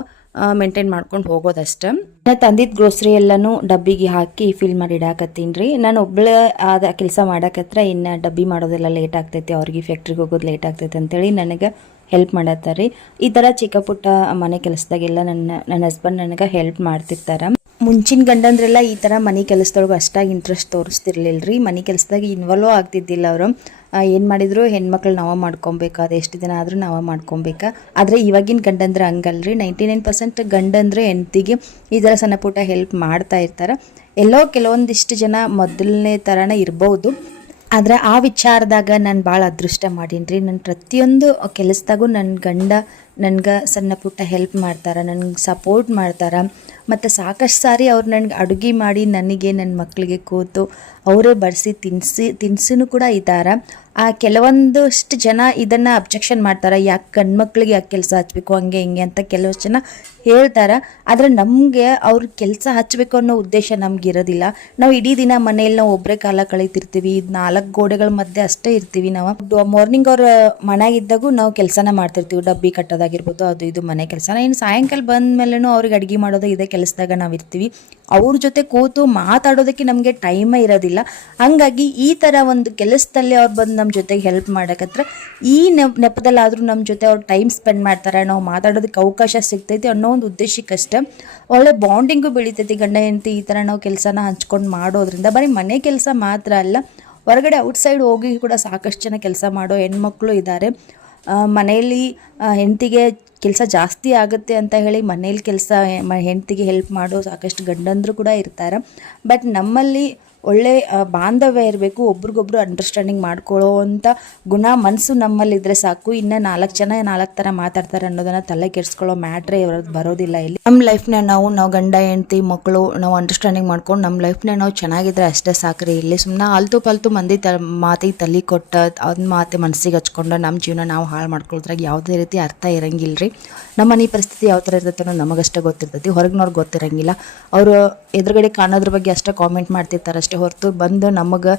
ಮೇಂಟೈನ್ ಮಾಡ್ಕೊಂಡು ಹೋಗೋದಷ್ಟೇ. ನಾನು ತಂದಿದ್ದ ಗ್ರೋಸರಿ ಎಲ್ಲನೂ ಡಬ್ಬಿಗೆ ಹಾಕಿ ಫಿಲ್ ಮಾಡಿ ಇಡಾಕತ್ತೀನಿ ರೀ. ನಾನು ಒಬ್ಬಳೇ ಆದ ಕೆಲಸ ಮಾಡಕತ್ರ ಇನ್ನು ಡಬ್ಬಿ ಮಾಡೋದೆಲ್ಲ ಲೇಟ್ ಆಗ್ತೈತಿ, ಅವ್ರಿಗೆ ಫ್ಯಾಕ್ಟ್ರಿಗೆ ಹೋಗೋದು ಲೇಟ್ ಆಗ್ತೈತೆ ಅಂತೇಳಿ ನನಗೆ ಹೆಲ್ಪ್ ಮಾಡತ್ತಾರೆ. ಈ ಥರ ಚಿಕ್ಕ ಪುಟ್ಟ ಮನೆ ಕೆಲಸದಾಗೆಲ್ಲ ನನ್ನ ಹಸ್ಬೆಂಡ್ ನನಗೆ ಹೆಲ್ಪ್ ಮಾಡ್ತಿರ್ತಾರೆ. ಮುಂಚಿನ ಗಂಡಂದ್ರೆಲ್ಲ ಈ ಥರ ಮನೆ ಕೆಲಸದೊಳಗೆ ಅಷ್ಟಾಗಿ ಇಂಟ್ರೆಸ್ಟ್ ತೋರಿಸ್ತಿರ್ಲಿಲ್ಲ ರೀ. ಮನೆ ಕೆಲಸದಾಗ ಇನ್ವಾಲ್ವ್ ಆಗ್ತಿದ್ದಿಲ್ಲ ಅವರು. ಏನು ಮಾಡಿದ್ರು ಹೆಣ್ಮಕ್ಳು ನಾವೇ ಮಾಡ್ಕೊಬೇಕು, ಅದು ಎಷ್ಟು ದಿನ ಆದರೂ ನಾವೇ ಮಾಡ್ಕೊಬೇಕಾ. ಆದರೆ ಇವಾಗಿನ ಗಂಡಂದ್ರೆ ಹಂಗಲ್ರಿ. 99% ಗಂಡಂದ್ರೆ ಹೆಂಡತಿಗೆ ಈ ಥರ ಸಣ್ಣ ಪುಟ್ಟ ಹೆಲ್ಪ್ ಮಾಡ್ತಾ ಇರ್ತಾರೆ. ಎಲ್ಲೋ ಕೆಲವೊಂದಿಷ್ಟು ಜನ ಮೊದಲನೇ ಥರನೇ ಇರ್ಬೋದು. ಆದರೆ ಆ ವಿಚಾರದಾಗ ನಾನು ಭಾಳ ಅದೃಷ್ಟ ಮಾಡೀನಿ ರೀ. ನನ್ನ ಪ್ರತಿಯೊಂದು ಕೆಲಸದಾಗೂ ನನ್ನ ಗಂಡ ನನಗೆ ಸಣ್ಣ ಪುಟ್ಟ ಹೆಲ್ಪ್ ಮಾಡ್ತಾರೆ, ನನಗೆ ಸಪೋರ್ಟ್ ಮಾಡ್ತಾರೆ. ಮತ್ತು ಸಾಕಷ್ಟು ಸಾರಿ ಅವ್ರು ನನಗೆ ಅಡುಗೆ ಮಾಡಿ ನನಗೆ ನನ್ನ ಮಕ್ಕಳಿಗೆ ಕೂತು ಅವರೇ ಬಡಿಸಿ ತಿನ್ಸಿನೂ ಕೂಡ ಇದ್ದಾರೆ. ಕೆಲವೊಂದಷ್ಟು ಜನ ಇದನ್ನು ಅಬ್ಜೆಕ್ಷನ್ ಮಾಡ್ತಾರೆ, ಯಾಕೆ ಗಂಡ್ಮಕ್ಳಿಗೆ ಯಾಕೆ ಕೆಲಸ ಹಚ್ಚಬೇಕು ಹಂಗೆ ಹಿಂಗೆ ಅಂತ ಕೆಲವಷ್ಟು ಜನ ಹೇಳ್ತಾರೆ. ಆದರೆ ನಮಗೆ ಅವ್ರ ಕೆಲಸ ಹಚ್ಚಬೇಕು ಅನ್ನೋ ಉದ್ದೇಶ ನಮ್ಗೆ ಇರೋದಿಲ್ಲ. ನಾವು ಇಡೀ ದಿನ ಮನೆಯಲ್ಲಿ ನಾವು ಒಬ್ಬರೇ ಕಾಲ ಕಳೀತಿರ್ತೀವಿ, 4 ಗೋಡೆಗಳ ಮಧ್ಯೆ ಅಷ್ಟೇ ಇರ್ತೀವಿ. ನಾವು ಮಾರ್ನಿಂಗ್ ಅವ್ರ ಮನೆಯಾಗಿದ್ದಾಗೂ ನಾವು ಕೆಲಸನ ಮಾಡ್ತಿರ್ತೀವಿ, ಡಬ್ಬಿ ಕಟ್ಟೋದಾಗಿರ್ಬೋದು, ಅದು ಇದು ಮನೆ ಕೆಲಸ. ಇನ್ನು ಸಾಯಂಕಾಲ ಬಂದ ಮೇಲೂ ಅವ್ರಿಗೆ ಅಡುಗೆ ಮಾಡೋದು ಇದೇ ಕೆಲಸದಾಗ ನಾವು ಇರ್ತೀವಿ, ಅವ್ರ ಜೊತೆ ಕೂತು ಮಾತಾಡೋದಕ್ಕೆ ನಮಗೆ ಟೈಮೇ ಇರೋದಿಲ್ಲ. ಹಾಗಾಗಿ ಈ ಥರ ಒಂದು ಕೆಲಸದಲ್ಲಿ ಅವ್ರು ಬಂದು ನಮ್ಮ ಜೊತೆಗೆ ಹೆಲ್ಪ್ ಮಾಡೋಕತ್ರ ಈ ನೆಪದಲ್ಲಾದರೂ ನಮ್ಮ ಜೊತೆ ಅವ್ರು ಟೈಮ್ ಸ್ಪೆಂಡ್ ಮಾಡ್ತಾರೆ, ನಾವು ಮಾತಾಡೋದಕ್ಕೆ ಅವಕಾಶ ಸಿಗ್ತೈತಿ ಅನ್ನೋ ಒಂದು ಉದ್ದೇಶಕ್ಕಷ್ಟೇ. ಒಳ್ಳೆ ಬಾಂಡಿಂಗು ಬೆಳಿತೈತಿ ಗಂಡ ಹೆಂಡತಿ ಈ ಥರ ನಾವು ಕೆಲಸನ ಹಂಚ್ಕೊಂಡು ಮಾಡೋದ್ರಿಂದ. ಬರೀ ಮನೆ ಕೆಲಸ ಮಾತ್ರ ಅಲ್ಲ, ಹೊರಗಡೆ ಔಟ್ಸೈಡ್ ಹೋಗಿ ಕೂಡ ಸಾಕಷ್ಟು ಜನ ಕೆಲಸ ಮಾಡೋ ಹೆಣ್ಮಕ್ಳು ಇದ್ದಾರೆ. ಮನೆಯಲ್ಲಿ ಹೆಂಡತಿಗೆ ಕೆಲಸ ಜಾಸ್ತಿ ಆಗುತ್ತೆ ಅಂತ ಹೇಳಿ ಮನೇಲಿ ಹೆಂಡತಿಗೆ ಹೆಲ್ಪ್ ಮಾಡೋ ಸಾಕಷ್ಟು ಗಂಡಂದರು ಕೂಡ ಇರ್ತಾರೆ. ಬಟ್ ನಮ್ಮಲ್ಲಿ ಒಳ್ಳೆ ಬಾಂಧವ್ಯ ಇರಬೇಕು, ಒಬ್ರಿಗೊಬ್ರು ಅಂಡರ್ಸ್ಟ್ಯಾಂಡಿಂಗ್ ಮಾಡ್ಕೊಳ್ಳೋ ಅಂಥ ಗುಣ ಮನಸ್ಸು ನಮ್ಮಲ್ಲಿದ್ದರೆ ಸಾಕು. ಇನ್ನು 4 ಜನ 4 ಥರ ಮಾತಾಡ್ತಾರೆ ಅನ್ನೋದನ್ನು ತಲೆ ಕೆಡಿಸ್ಕೊಳ್ಳೋ ಮ್ಯಾಟ್ರೇ ಬರೋದಿಲ್ಲ ಇಲ್ಲಿ. ನಮ್ಮ ಲೈಫ್ನ ನಾವು ಗಂಡ ಹೆಂಡತಿ ಮಕ್ಕಳು ನಾವು ಅಂಡರ್ಸ್ಟ್ಯಾಂಡಿಂಗ್ ಮಾಡ್ಕೊಂಡು ನಮ್ಮ ಲೈಫ್ನ ನಾವು ಚೆನ್ನಾಗಿದ್ರೆ ಅಷ್ಟೇ ಸಾಕ್ರಿ. ಇಲ್ಲಿ ಸುಮ್ಮನೆ ಆಲ್ತು ಪಾಲ್ತು ಮಂದಿ ಮಾತಿಗೆ ತಲೆ ಕೊಟ್ಟ ಅದನ್ನ ಮಾತೆ ಮನಸ್ಸಿಗೆ ಹಚ್ಕೊಂಡು ನಮ್ಮ ಜೀವನ ನಾವು ಹಾಳು ಮಾಡ್ಕೊಳ್ದ್ರಾಗ ಯಾವುದೇ ರೀತಿ ಅರ್ಥ ಇರಂಗಿಲ್ಲ ರೀ. ನಮ್ಮ ಮನೆ ಪರಿಸ್ಥಿತಿ ಯಾವ ಥರ ಇರ್ತೈತೋ ನಮಗಷ್ಟೇ ಗೊತ್ತಿರ್ತೈತಿ, ಹೊರಗಿನವ್ರಿಗೆ ಗೊತ್ತಿರಂಗಿಲ್ಲ. ಅವರು ಎದುರುಗಡೆ ಕಾಣೋದ್ರ ಬಗ್ಗೆ ಅಷ್ಟೇ ಕಾಮೆಂಟ್ ಮಾಡ್ತಿರ್ತಾರೆ ಅಷ್ಟೇ ಹೊರತು ಬಂದು ನಮಗೆ